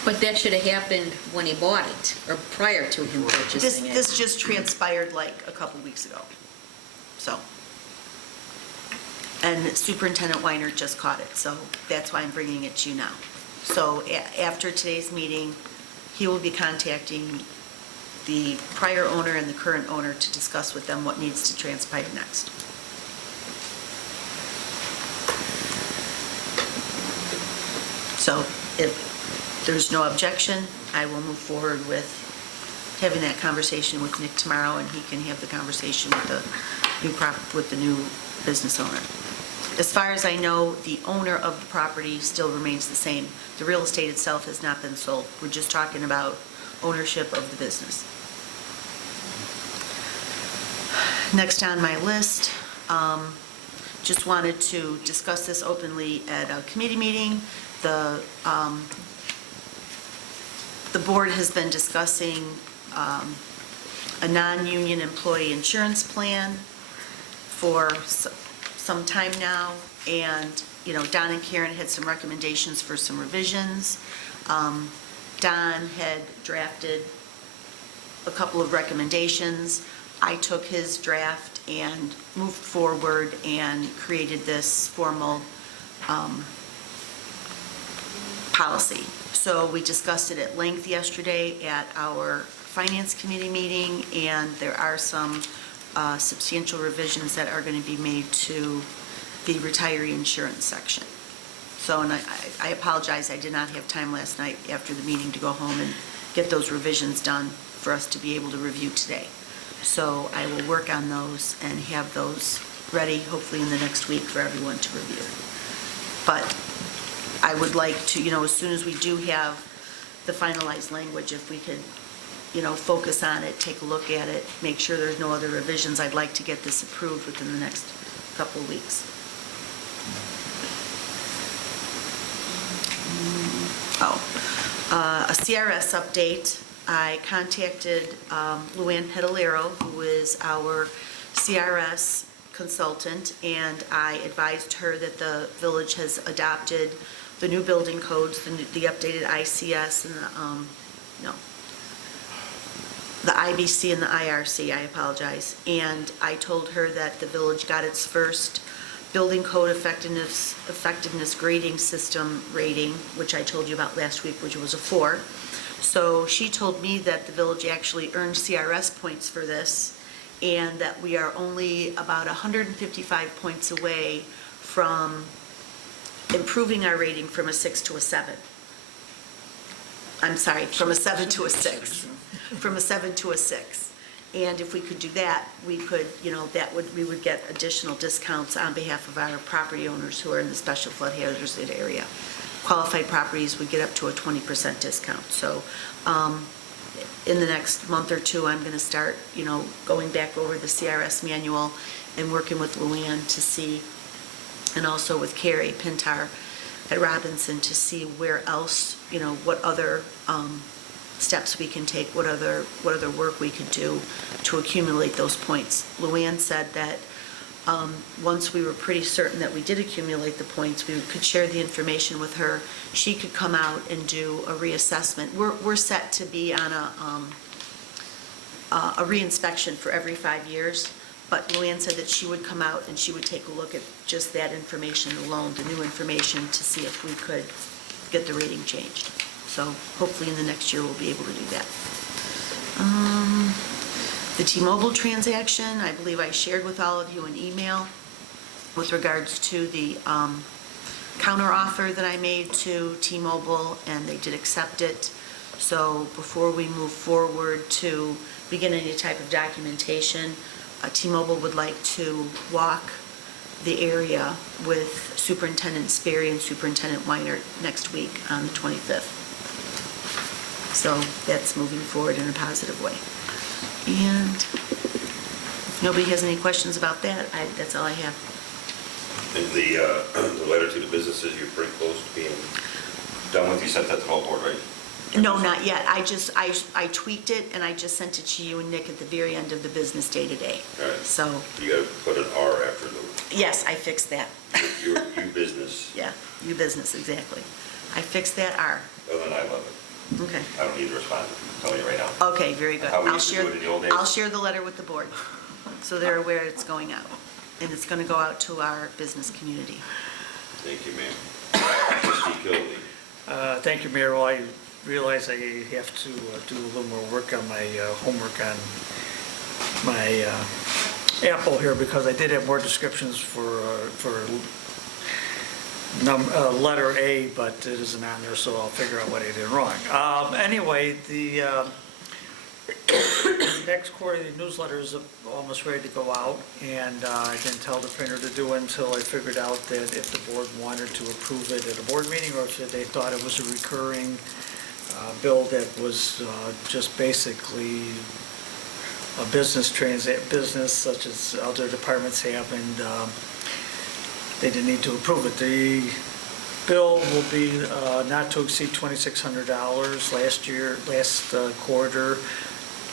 But that should have happened when he bought it, or prior to him purchasing it. This just transpired like a couple weeks ago, so. And Superintendent Weiner just caught it, so that's why I'm bringing it to you now. So after today's meeting, he will be contacting the prior owner and the current owner to discuss with them what needs to transpire next. So if there's no objection, I will move forward with having that conversation with Nick tomorrow, and he can have the conversation with the new business owner. As far as I know, the owner of the property still remains the same. The real estate itself has not been sold. We're just talking about ownership of the business. Next on my list, just wanted to discuss this openly at a committee meeting. The board has been discussing a non-union employee insurance plan for some time now, and, you know, Don and Karen had some recommendations for some revisions. Don had drafted a couple of recommendations. I took his draft and moved forward and created this formal policy. So we discussed it at length yesterday at our Finance Committee meeting, and there are some substantial revisions that are going to be made to the retiree insurance section. So, and I apologize, I did not have time last night after the meeting to go home and get those revisions done for us to be able to review today. So I will work on those and have those ready, hopefully in the next week, for everyone to review. But I would like to, you know, as soon as we do have the finalized language, if we could, you know, focus on it, take a look at it, make sure there's no other revisions. I'd like to get this approved within the next couple of weeks. A CRS update. I contacted Luann Pedalero, who is our CRS consultant, and I advised her that the village has adopted the new building codes, the updated ICS and the IBC and the IRC, I apologize. And I told her that the village got its first building code effectiveness grading system rating, which I told you about last week, which was a 4. So she told me that the village actually earned CRS points for this, and that we are only about 155 points away from improving our rating from a 6 to a 7. I'm sorry, from a 7 to a 6. From a 7 to a 6. And if we could do that, we could, you know, we would get additional discounts on behalf of our property owners who are in the special flood hazard area. Qualified properties would get up to a 20% discount. So in the next month or two, I'm going to start, you know, going back over the CRS manual and working with Luann to see, and also with Carrie Pintar at Robinson, to see where else, you know, what other steps we can take, what other work we could do to accumulate those points. Luann said that once we were pretty certain that we did accumulate the points, we could share the information with her. She could come out and do a reassessment. We're set to be on a reinspection for every 5 years, but Luann said that she would come out and she would take a look at just that information alone, the new information, to see if we could get the rating changed. So hopefully in the next year we'll be able to do that. The T-Mobile transaction, I believe I shared with all of you an email with regards to the counteroffer that I made to T-Mobile, and they did accept it. So before we move forward to begin any type of documentation, T-Mobile would like to walk the area with Superintendent Sperry and Superintendent Weiner next week on the 25th. So that's moving forward in a positive way. And if nobody has any questions about that, that's all I have. And the letter to the businesses, you're pretty close to being done with. You sent that to the whole board, right? No, not yet. I tweaked it, and I just sent it to you and Nick at the very end of the business day today. All right. So, You got to put an R after yes, I fixed that. your business. Yeah, you business, exactly. I fixed that R. Oh, then I love it. Okay. I don't need to respond. I'm telling you right now. Okay, very good. How we used to do it in the old days. I'll share the letter with the board, so they're aware it's going out. And it's going to go out to our business community. Thank you, ma'am. Trustee Kildee. Thank you, Mayor. Well, I realize I have to do a little more work on my homework on my Apple here, because I did have more descriptions for letter A, but it isn't on there, so I'll figure out what I did wrong. Anyway, the next quarterly newsletter is almost ready to go out, and I didn't tell the printer to do it until I figured out that if the board wanted to approve it at a board meeting, or if they thought it was a recurring bill that was just basically a business such as other departments have, and they didn't need to approve it. The bill will be not to exceed $2,600. Last quarter,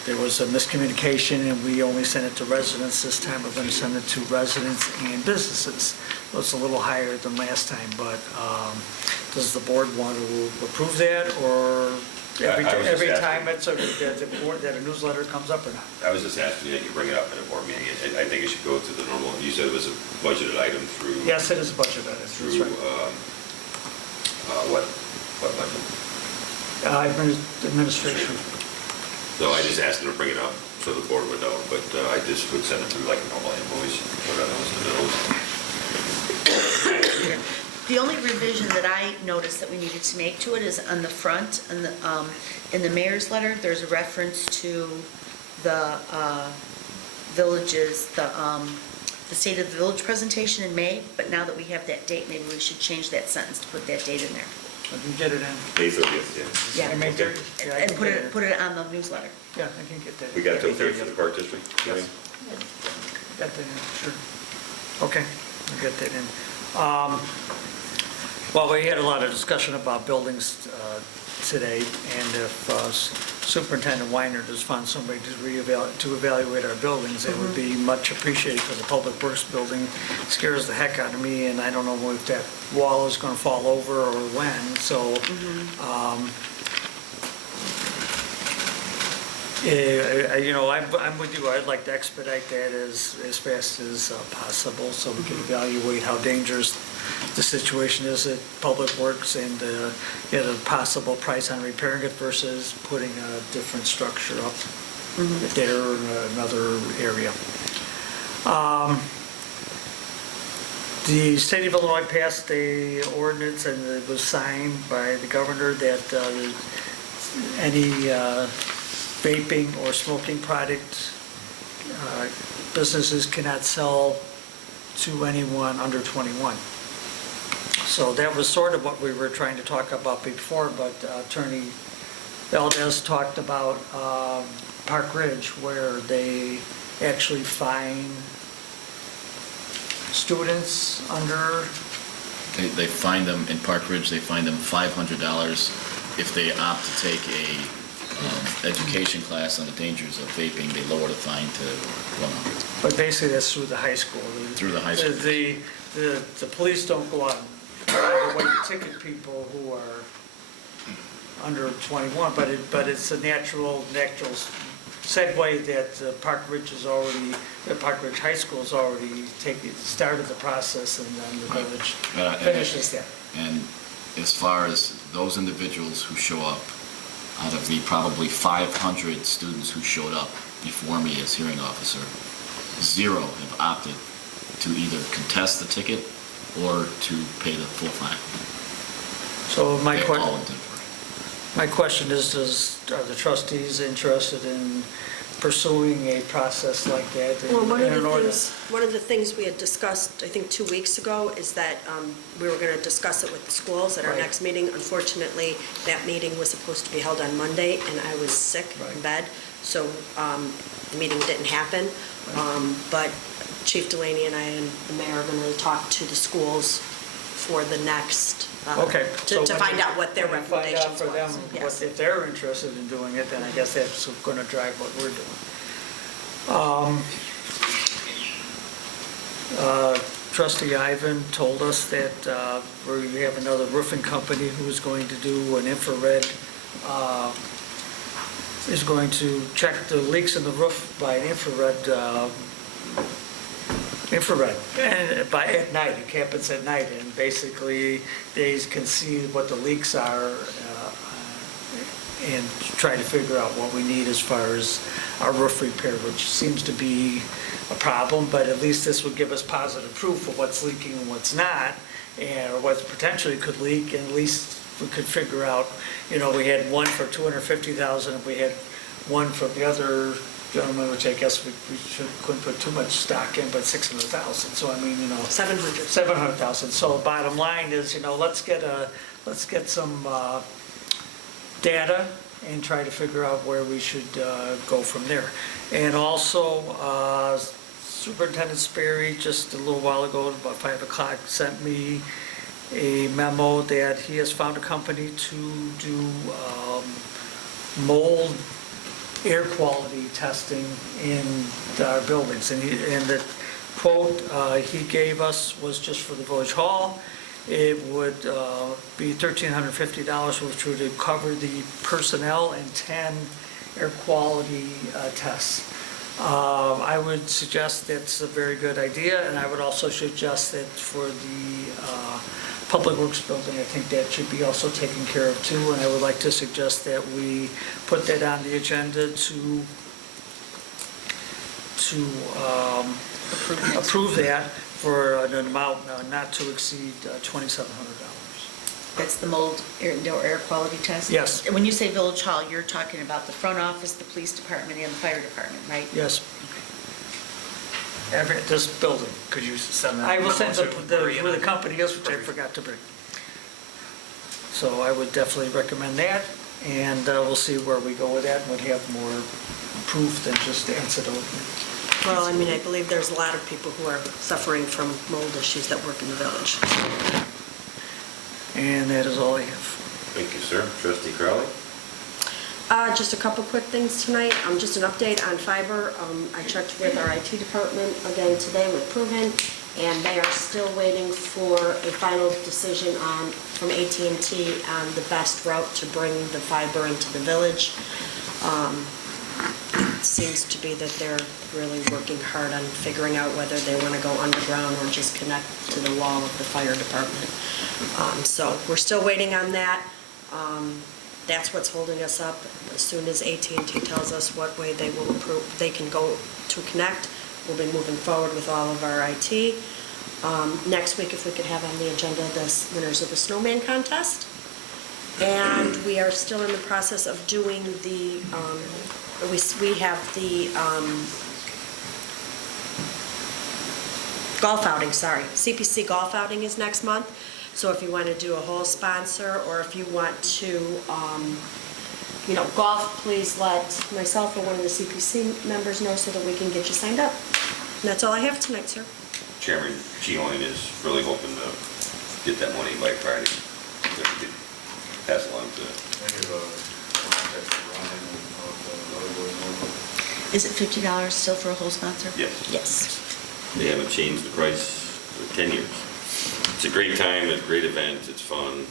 there was a miscommunication, and we only sent it to residents. This time, we're going to send it to residents and businesses. So it's a little higher than last time, but does the board want to approve that, or every time it's that a newsletter comes up or not? I was just asking you, you bring it up at a board meeting. I think it should go to the normal, you said it was a budgeted item through. Yes, it is a budget item. That's Through, right. what budget? Administration. So I just asked them to bring it up so the board would know, but I just would send it through like a normal invoice, put it on the bills. The only revision that I noticed that we needed to make to it is on the front, in the mayor's letter, there's a reference to the villages, the State of the Village presentation in May, but now that we have that date, maybe we should change that sentence to put that date in there. Can you get it in? May 30th, yeah. May 30th? Yeah, I And can put get it on the newsletter. Yeah, I can get that. We got it till 30th for the Park District? Yes. Got that in, sure. Okay, I'll get that in. Well, we had a lot of discussion about buildings today, and if Superintendent Weiner has found somebody to evaluate our buildings, it would be much appreciated, because the Public Works building scares the heck out of me, and I don't know if that wall is going to fall over or when, so I'm with you. I'd like to expedite that as fast as possible, so we can evaluate how dangerous the situation is at Public Works, and get a possible price on repairing it versus putting a different structure up there or in another area. The state of Illinois passed a ordinance, and it was signed by the governor, that any vaping or smoking product businesses cannot sell to anyone under 21. So that was sort of what we were trying to talk about before, but Attorney Valdez talked about Park Ridge, where they actually fine students under. They find them, in Park Ridge, they find them $500 if they opt to take a education class on the dangers of vaping. They lower the fine to $100. But basically, that's through the high school. Through the high school. The police don't go out and try to wait ticket people who are under 21, but it's a natural segue that Park Ridge High School has already started the process, and then the village finishes that. And as far as those individuals who show up, out of the probably 500 students who showed up before me as hearing officer, 0 have opted to either contest the ticket or to pay the full fine. So my They all intend for My question is, are the trustees interested in pursuing a process like that? Well, one of the things we had discussed, I think 2 weeks ago, is that we were going to discuss it with the schools at our Right. next meeting. Unfortunately, that meeting was supposed to be held on Monday, and I was sick in Right. bed, so the meeting didn't happen. But Chief Delaney and I and the mayor are going to talk to the schools for the next, Okay. to find out what their recommendations was. Find out for them, Yes. if they're interested in doing it, then I guess that's going to drive what we're doing. Trustee Ivan told us that we have another roofing company who is going to do an infrared, is going to check the leaks in the roof by infrared, and at night. It happens at night, and basically they can see what the leaks are and try to figure out what we need as far as our roof repair, which seems to be a problem, but at least this would give us positive proof of what's leaking and what's not, or what potentially could leak, and at least we could figure out, we had one for 250,000, and we had one from the other gentleman, which I guess we couldn't put too much stock in, but 600,000, so I mean, 700. 700,000, so bottom line is, let's get some data and try to figure out where we should go from there. And also, Superintendent Sperry, just a little while ago, about 5 o'clock, sent me a memo that he has found a company to do mold air quality testing in our buildings. And the quote he gave us was just for the Village Hall. It would be $1,350, which would cover the personnel and 10 air quality tests. I would suggest that's a very good idea, and I would also suggest that for the Public Works building, I think that should be also taken care of too, and I would like to suggest that we put that on the agenda to approve that for an amount not to exceed $2,700. That's the mold indoor air quality test? Yes. And when you say Village Hall, you're talking about the front office, the police department, and the fire department, right? Yes. This building. Could you send that? I will send memo to Maria? where the company is, which I forgot to bring. So I would definitely recommend that, and we'll see where we go with that, and we'd have more proof than just anecdotal. Well, I mean, I believe there's a lot of people who are suffering from mold issues that work in the village. And that is all I have. Thank you, sir. Trustee Crowley? Just a couple quick things tonight. Just an update on fiber. I checked with our IT department again today with Proven, and they are still waiting for a final decision from AT&T on the best route to bring the fiber into the village. It seems to be that they're really working hard on figuring out whether they want to go underground or just connect to the wall of the fire department. So we're still waiting on that. That's what's holding us up. As soon as AT&T tells us what way they will approve, they can go to connect, we'll be moving forward with all of our IT. Next week, if we could have on the agenda the winners of the snowman contest. And we are still in the process of doing the, we have the golf outing, CPC golf outing is next month. So if you want to do a whole sponsor, or if you want to, golf, please let myself or one of the CPC members know so that we can get you signed up. And that's all I have tonight, sir. Chairman Cheoin is really hoping to get that money by Friday. If we could pass along to Is it $50 still for a whole sponsor? Yes. Yes. They haven't changed the price for 10 years. It's a great time, it's a great event, it's fun.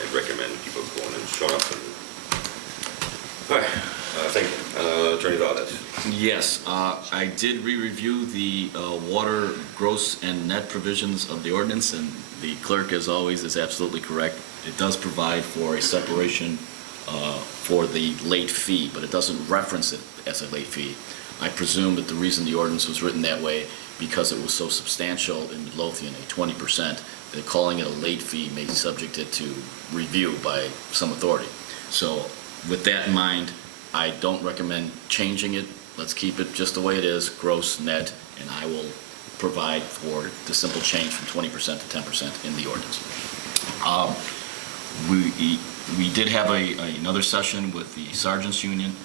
I'd recommend people going and showing up. All right, thank you. Attorney Valdez. Yes, I did re-review the water gross and net provisions of the ordinance, and the clerk, as always, is absolutely correct. It does provide for a separation for the late fee, but it doesn't reference it as a late fee. I presume that the reason the ordinance was written that way, because it was so substantial in Midlothian, a 20%, that calling it a late fee may subject it to review by some authority. So with that in mind, I don't recommend changing it. Let's keep it just the way it is, gross, net, and I will provide for the simple change from 20% to 10% in the ordinance. We did have another session with the Sergeants Union.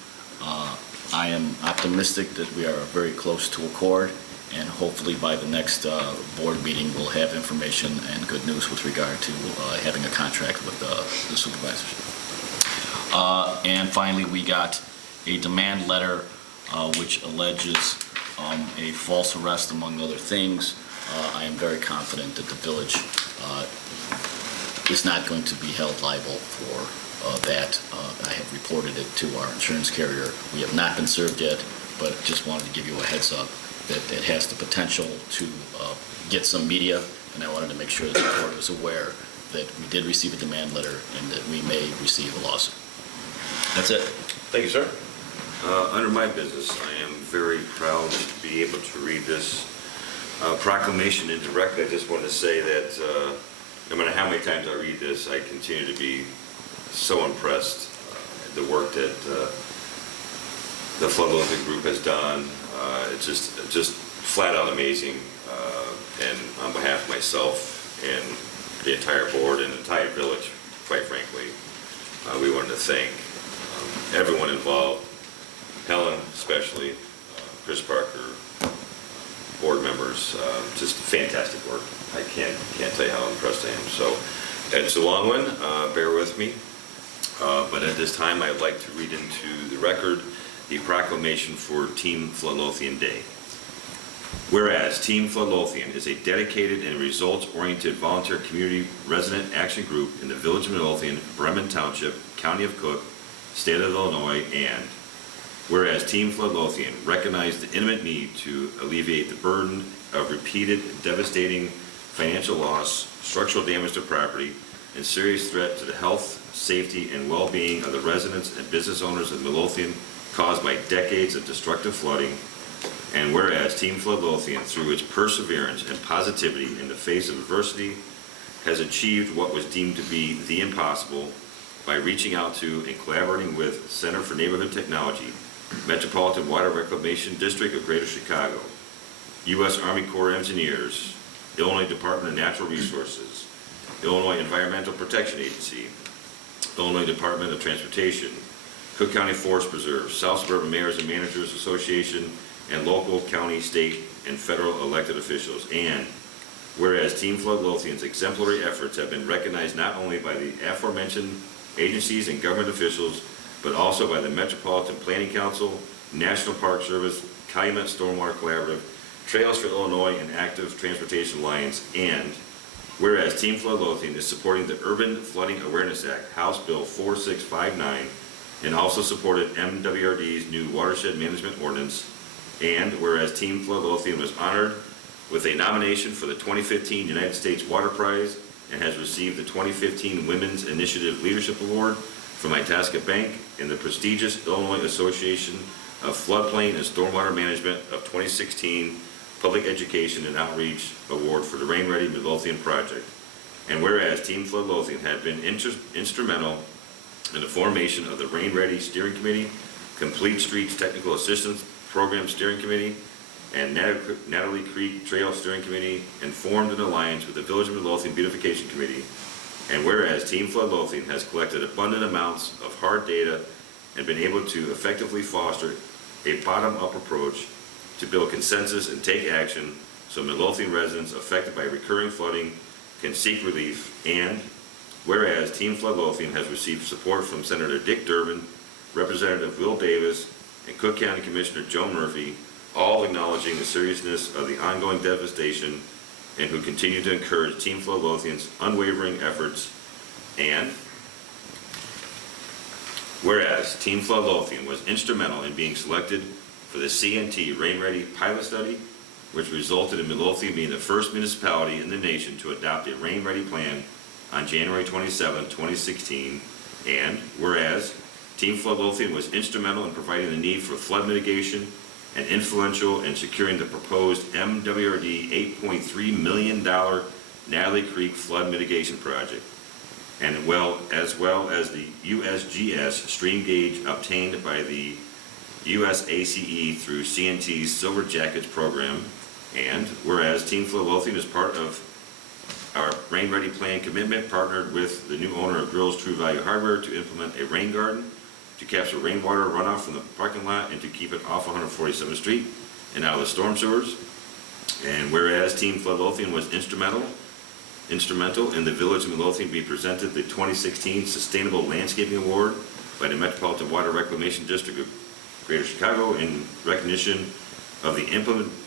I am optimistic that we are very close to accord, and hopefully by the next board meeting, we'll have information and good news with regard to having a contract with the supervisors. And finally, we got a demand letter which alleges a false arrest, among other things. I am very confident that the village is not going to be held liable for that. I have reported it to our insurance carrier. We have not been served yet, but just wanted to give you a heads up that it has the potential to get some media, and I wanted to make sure that the board was aware that we did receive a demand letter and that we may receive a lawsuit. That's it. Thank you, sir. Under my business, I am very proud to be able to read this Proclamation indirectly, I just wanted to say that no matter how many times I read this, I continue to be so impressed the work that the Floodlothian group has done. It's just flat out amazing. And on behalf of myself and the entire board and the entire village, quite frankly, we wanted to thank everyone involved, Helen especially, Chris Parker, board members, just fantastic work. I can't tell you how impressed I am. So it's a long one, bear with me. But at this time, I'd like to read into the record the proclamation for Team Floodlothian Day. Whereas Team Floodlothian is a dedicated and results-oriented volunteer community resident action group in the Village of Midlothian, Bremen Township, County of Cook, State of Illinois, and whereas Team Floodlothian recognized the imminent need to alleviate the burden of repeated devastating financial loss, structural damage to property, and serious threat to the health, safety, and well-being of the residents and business owners of Midlothian caused by decades of destructive flooding, and whereas Team Floodlothian, through its perseverance and positivity in the face of adversity, has achieved what was deemed to be the impossible by reaching out to and collaborating with Center for Neighborhood Technology, Metropolitan Water Reclamation District of Greater Chicago, U.S. Army Corps of Engineers, Illinois Department of Natural Resources, Illinois Environmental Protection Agency, Illinois Department of Transportation, Cook County Forest Preserve, South Suburban Mayors and Managers Association, and local, county, state, and federal elected officials. And whereas Team Floodlothian's exemplary efforts have been recognized not only by the aforementioned agencies and government officials, but also by the Metropolitan Planning Council, National Park Service, Calumet Stormwater Collaborative, Trails for Illinois, and Active Transportation Alliance. And whereas Team Floodlothian is supporting the Urban Flooding Awareness Act, House Bill 4659, and also supported MWRD's new Watershed Management Ordinance. And whereas Team Floodlothian was honored with a nomination for the 2015 United States Water Prize and has received the 2015 Women's Initiative Leadership Award from Itasca Bank and the prestigious Illinois Association of Floodplain and Stormwater Management of 2016 Public Education and Outreach Award for the Rain Ready Midlothian Project. And whereas Team Floodlothian had been instrumental in the formation of the Rain Ready Steering Committee, Complete Streets Technical Assistance Program Steering Committee, and Natalie Creek Trail Steering Committee, and formed an alliance with the Village of Midlothian Beautification Committee. And whereas Team Floodlothian has collected abundant amounts of hard data and been able to effectively foster a bottom-up approach to build consensus and take action so Midlothian residents affected by recurring flooding can seek relief. And whereas Team Floodlothian has received support from Senator Dick Durbin, Representative Will Davis, and Cook County Commissioner Joe Murphy, all acknowledging the seriousness of the ongoing devastation and who continue to encourage Team Floodlothian's unwavering efforts. And whereas Team Floodlothian was instrumental in being selected for the CNT Rain Ready pilot study, which resulted in Midlothian being the first municipality in the nation to adopt a Rain Ready plan on January 27, 2016. And whereas Team Floodlothian was instrumental in providing the need for flood mitigation and influential in securing the proposed MWRD $8.3 million Natalie Creek Flood Mitigation Project, and as well as the USGS stream gauge obtained by the USACE through CNT's Silver Jackets program. And whereas Team Floodlothian is part of our Rain Ready Plan commitment, partnered with the new owner of Grills True Value Hardware to implement a rain garden to capture rainwater runoff from the parking lot and to keep it off 147th Street and out of the storm sewers. And whereas Team Floodlothian was instrumental in the Village of Midlothian being presented the 2016 Sustainable Landscaping Award by the Metropolitan Water Reclamation District of Greater Chicago in recognition of the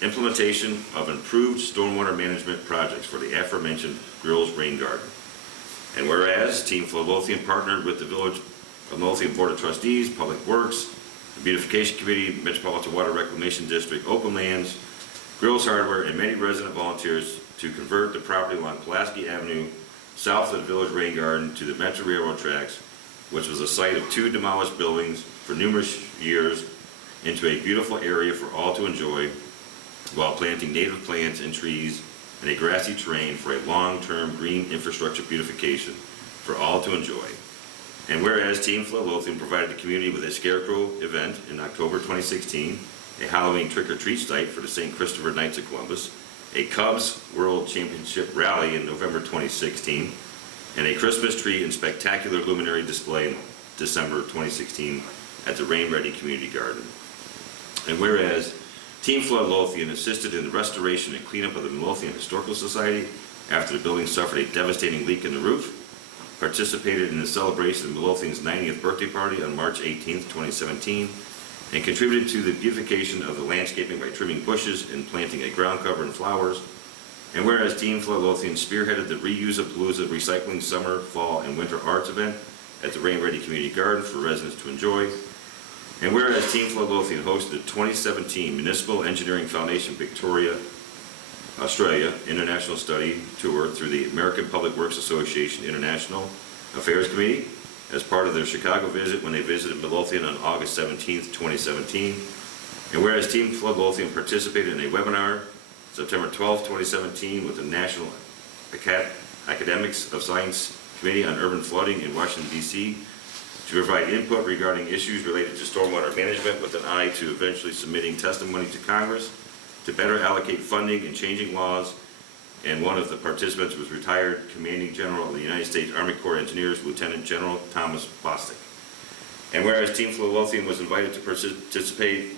implementation of improved stormwater management projects for the aforementioned Grills Rain Garden. And whereas Team Floodlothian partnered with the Village of Midlothian Board of Trustees, Public Works, the Beautification Committee, Metropolitan Water Reclamation District, Open Lands, Grills Hardware, and many resident volunteers to convert the property along Pulaski Avenue, south of the Village Rain Garden, to the Metro Railroad tracks, which was the site of two demolished buildings for numerous years, into a beautiful area for all to enjoy. while planting native plants and trees in a grassy terrain for a long-term green infrastructure beautification for all to enjoy. And whereas Team Floodlothian provided the community with a scarecrow event in October 2016, a Halloween trick-or-treat site for the St. Christopher Knights of Columbus, a Cubs World Championship rally in November 2016, and a Christmas tree and spectacular luminary display in December 2016 at the Rain Ready Community Garden. And whereas Team Floodlothian assisted in the restoration and cleanup of the Midlothian Historical Society after the building suffered a devastating leak in the roof, participated in the celebration of Midlothian's 90th birthday party on March 18th, 2017, and contributed to the beautification of the landscaping by trimming bushes and planting a ground cover and flowers. And whereas Team Floodlothian spearheaded the Reuse-A-Palooza recycling summer, fall, and winter arts event at the Rain Ready Community Garden for residents to enjoy. And whereas Team Floodlothian hosted the 2017 Municipal Engineering Foundation Victoria, Australia International Study Tour through the American Public Works Association International Affairs Committee as part of their Chicago visit when they visited Midlothian on August 17th, 2017. And whereas Team Floodlothian participated in a webinar September 12th, 2017 with the National Academics of Science Committee on Urban Flooding in Washington, D.C. to provide input regarding issues related to stormwater management with an eye to eventually submitting testimony to Congress to better allocate funding and changing laws. And one of the participants was retired Commanding General of the United States Army Corps of Engineers, Lieutenant General Thomas Bostic. And whereas Team Floodlothian was invited to participate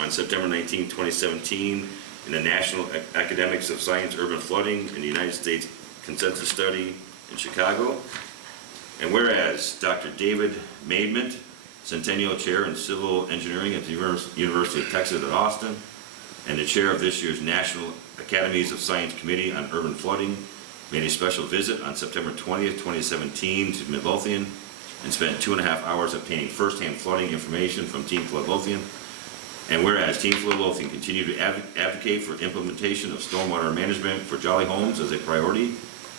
on September 19, 2017 in the National Academics of Science Urban Flooding in the United States Consensus Study in Chicago. And whereas Dr. David Maidment, Centennial Chair in Civil Engineering at the University of Texas at Austin, and the chair of this year's National Academies of Science Committee on Urban Flooding, made a special visit on September 20th, 2017 to Midlothian and spent 2.5 hours obtaining first-hand flooding information from Team Floodlothian. And whereas Team Floodlothian continued to advocate for implementation of stormwater management for Jolly Homes as a priority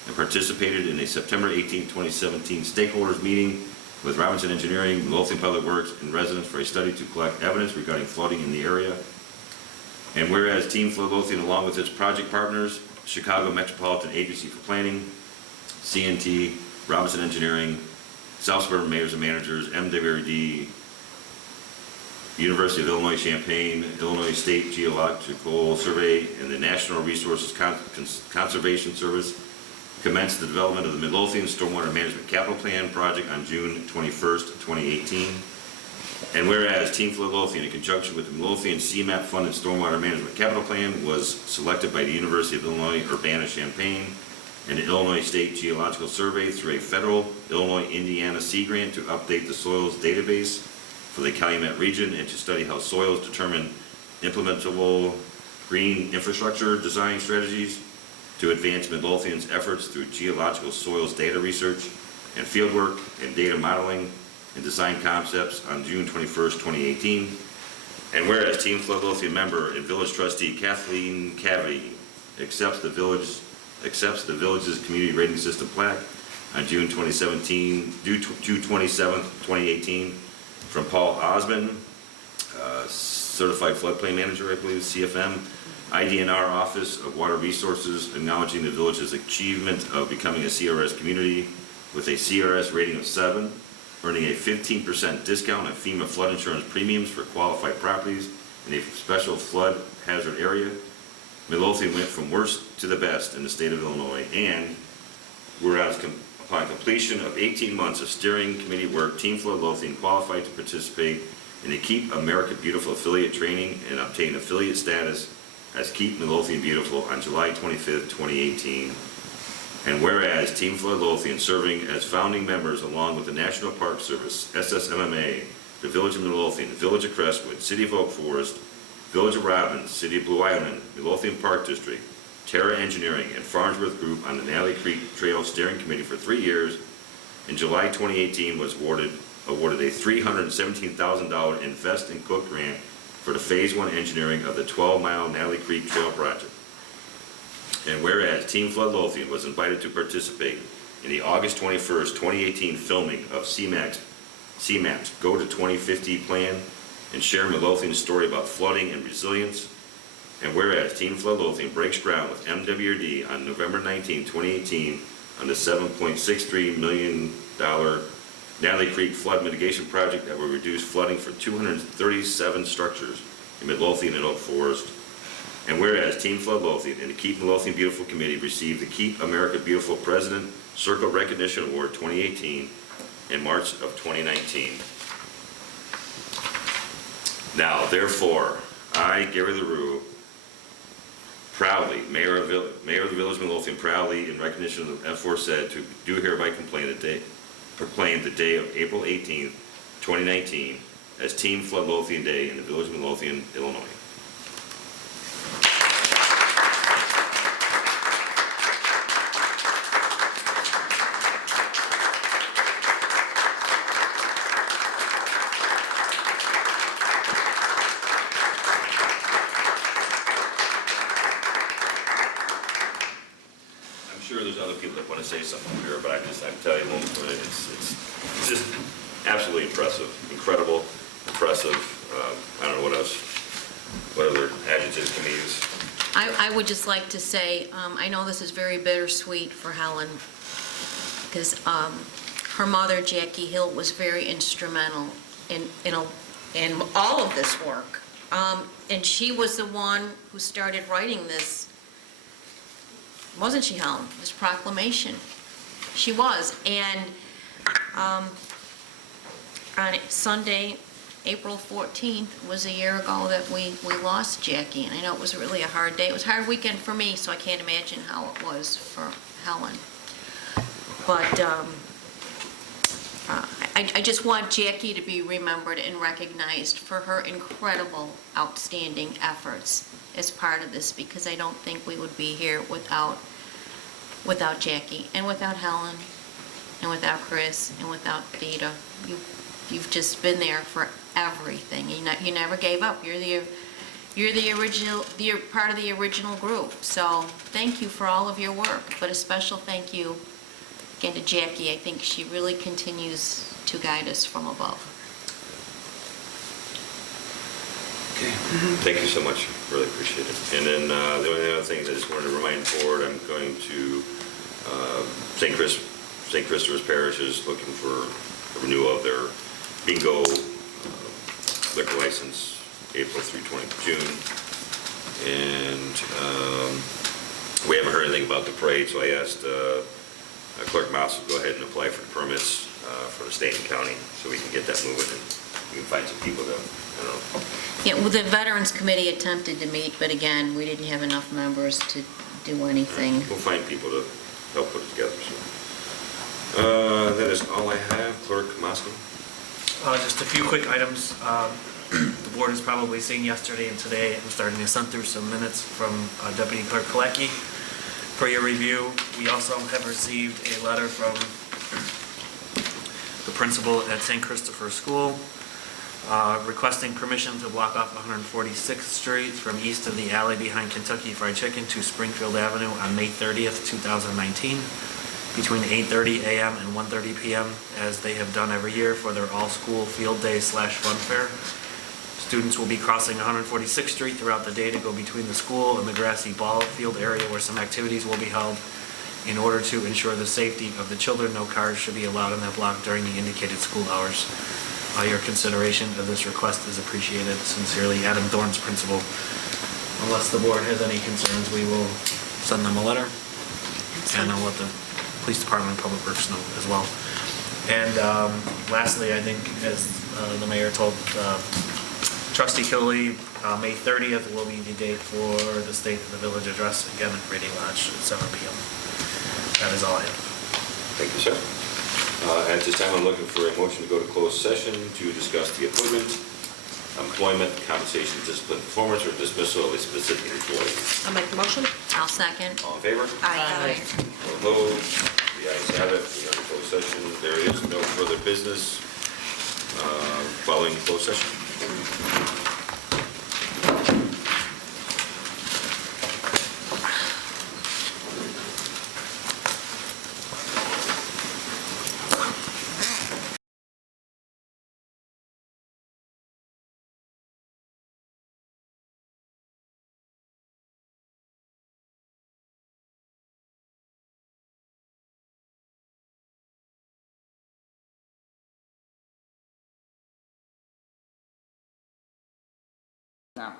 and participated in a September 18, 2017 stakeholders meeting with Robinson Engineering, Midlothian Public Works, and residents for a study to collect evidence regarding flooding in the area. And whereas Team Floodlothian, along with its project partners, Chicago Metropolitan Agency for Planning, CNT, Robinson Engineering, South Suburban Mayors and Managers, MWRD, University of Illinois Champaign, Illinois State Geological Survey, and the National Resources Conservation Service commenced the development of the Midlothian Stormwater Management Capital Plan project on June 21st, 2018. And whereas Team Floodlothian, in conjunction with the Midlothian CMAP funded Stormwater Management Capital Plan, was selected by the University of Illinois Urbana-Champaign and the Illinois State Geological Survey through a federal Illinois-Indiana Sea Grant to update the soils database for the Calumet region and to study how soils determine implementable green infrastructure design strategies to advance Midlothian's efforts through geological soils data research and fieldwork and data modeling and design concepts on June 21st, 2018. And whereas Team Floodlothian member and village trustee Kathleen Cavity accepts the village's community rating system plaque on June 27th, 2018 from Paul Osmond, Certified Floodplain Manager, I believe, CFM, IDNR Office of Water Resources, acknowledging the village's achievement of becoming a CRS community with a CRS rating of 7, earning a 15% discount on FEMA flood insurance premiums for qualified properties in a special flood hazard area. Midlothian went from worst to the best in the state of Illinois, and whereas upon completion of 18 months of steering committee work, Team Floodlothian qualified to participate in the Keep America Beautiful affiliate training and obtain affiliate status as Keep Midlothian Beautiful on July 25th, 2018. And whereas Team Floodlothian, serving as founding members along with the National Park Service, SSMMA, the Village of Midlothian, the Village of Crestwood, City of Oak Forest, Village of Robbins, City of Blue Island, Midlothian Park District, Terra Engineering, and Farnsworth Group on the Natalie Creek Trail Steering Committee for 3 years, in July 2018 was awarded a $317,000 Invest in Cook grant for the Phase 1 engineering of the 12-mile Natalie Creek Trail project. And whereas Team Floodlothian was invited to participate in the August 21st, 2018 filming of CMAP's Go to 2050 plan and share Midlothian's story about flooding and resilience. And whereas Team Floodlothian breaks ground with MWRD on November 19, 2018 on the $7.63 million Natalie Creek flood mitigation project that will reduce flooding for 237 structures in Midlothian and Oak Forest. And whereas Team Floodlothian and the Keep Midlothian Beautiful Committee received the Keep America Beautiful President Circle Recognition Award 2018 in March of 2019. Now, therefore, I, Gary LaRue, proudly, Mayor of the Village of Midlothian, proudly, in recognition of the aforesaid, do hereby proclaim the day of April 18th, 2019, as Team Floodlothian Day in the Village of Midlothian, Illinois. I'm sure there's other people that want to say something here, but I'm telling you, it's just absolutely impressive, incredible, impressive. I don't know what else, what other adjectives can we use? I would just like to say, I know this is very bittersweet for Helen, because her mother, Jackie Hill, was very instrumental in all of this work. And she was the one who started writing this, wasn't she, Helen? This proclamation. She was. And on Sunday, April 14th, was a year ago that we lost Jackie. And I know it was really a hard day. It was a hard weekend for me, so I can't imagine how it was for Helen. But I just want Jackie to be remembered and recognized for her incredible, outstanding efforts as part of this, because I don't think we would be here without Jackie, and without Helen, and without Chris, and without Dita. You've just been there for everything. You never gave up. You're the original. You're part of the original group. So thank you for all of your work. But a special thank you again to Jackie. I think she really continues to guide us from above. Okay. Thank you so much. Really appreciate it. And then the only other thing I just wanted to remind the board, I'm going to St. Christopher's Parish is looking for a renewal of their bingo liquor license, April through June. And we haven't heard anything about the parade, so I asked Clerk Mouse to go ahead and apply for the permits for the state and county, so we can get that moving and we can find some people to, I don't know. Yeah, well, the Veterans Committee attempted to meet, but again, we didn't have enough members to do anything. We'll find people to help put it together. So. That is all I have. Clerk Moskowitz. Just a few quick items. The board has probably seen yesterday and today, I'm starting to send through some minutes from Deputy Clerk Kalecki for your review. We also have received a letter from the principal at St. Christopher School requesting permission to block off 146th Street from east of the alley behind Kentucky Fried Chicken to Springfield Avenue on May 30th, 2019, between 8:30 a.m. and 1:30 p.m., as they have done every year for their all-school field day / fun fair. Students will be crossing 146th Street throughout the day to go between the school and the grassy ball field area where some activities will be held. In order to ensure the safety of the children, no cars should be allowed in that block during the indicated school hours. Your consideration of this request is appreciated. Sincerely, Adam Thorne's principal. Unless the board has any concerns, we will send them a letter, and I'll let the police department and public works know as well. And lastly, I think, as the mayor told Trustee Killey, May 30th will be the date for the State of the Village address, again at Brady Lodge at 7 p.m. That is all I have. Thank you, sir. At this time, I'm looking for a motion to go to closed session to discuss the appointment, employment, compensation, discipline, performance, or dismissal of a specific employee. I'll make the motion. I'll second. All in favor? Aye. All opposed? The ayes have it. We are in closed session. There is no further business following closed session. Now,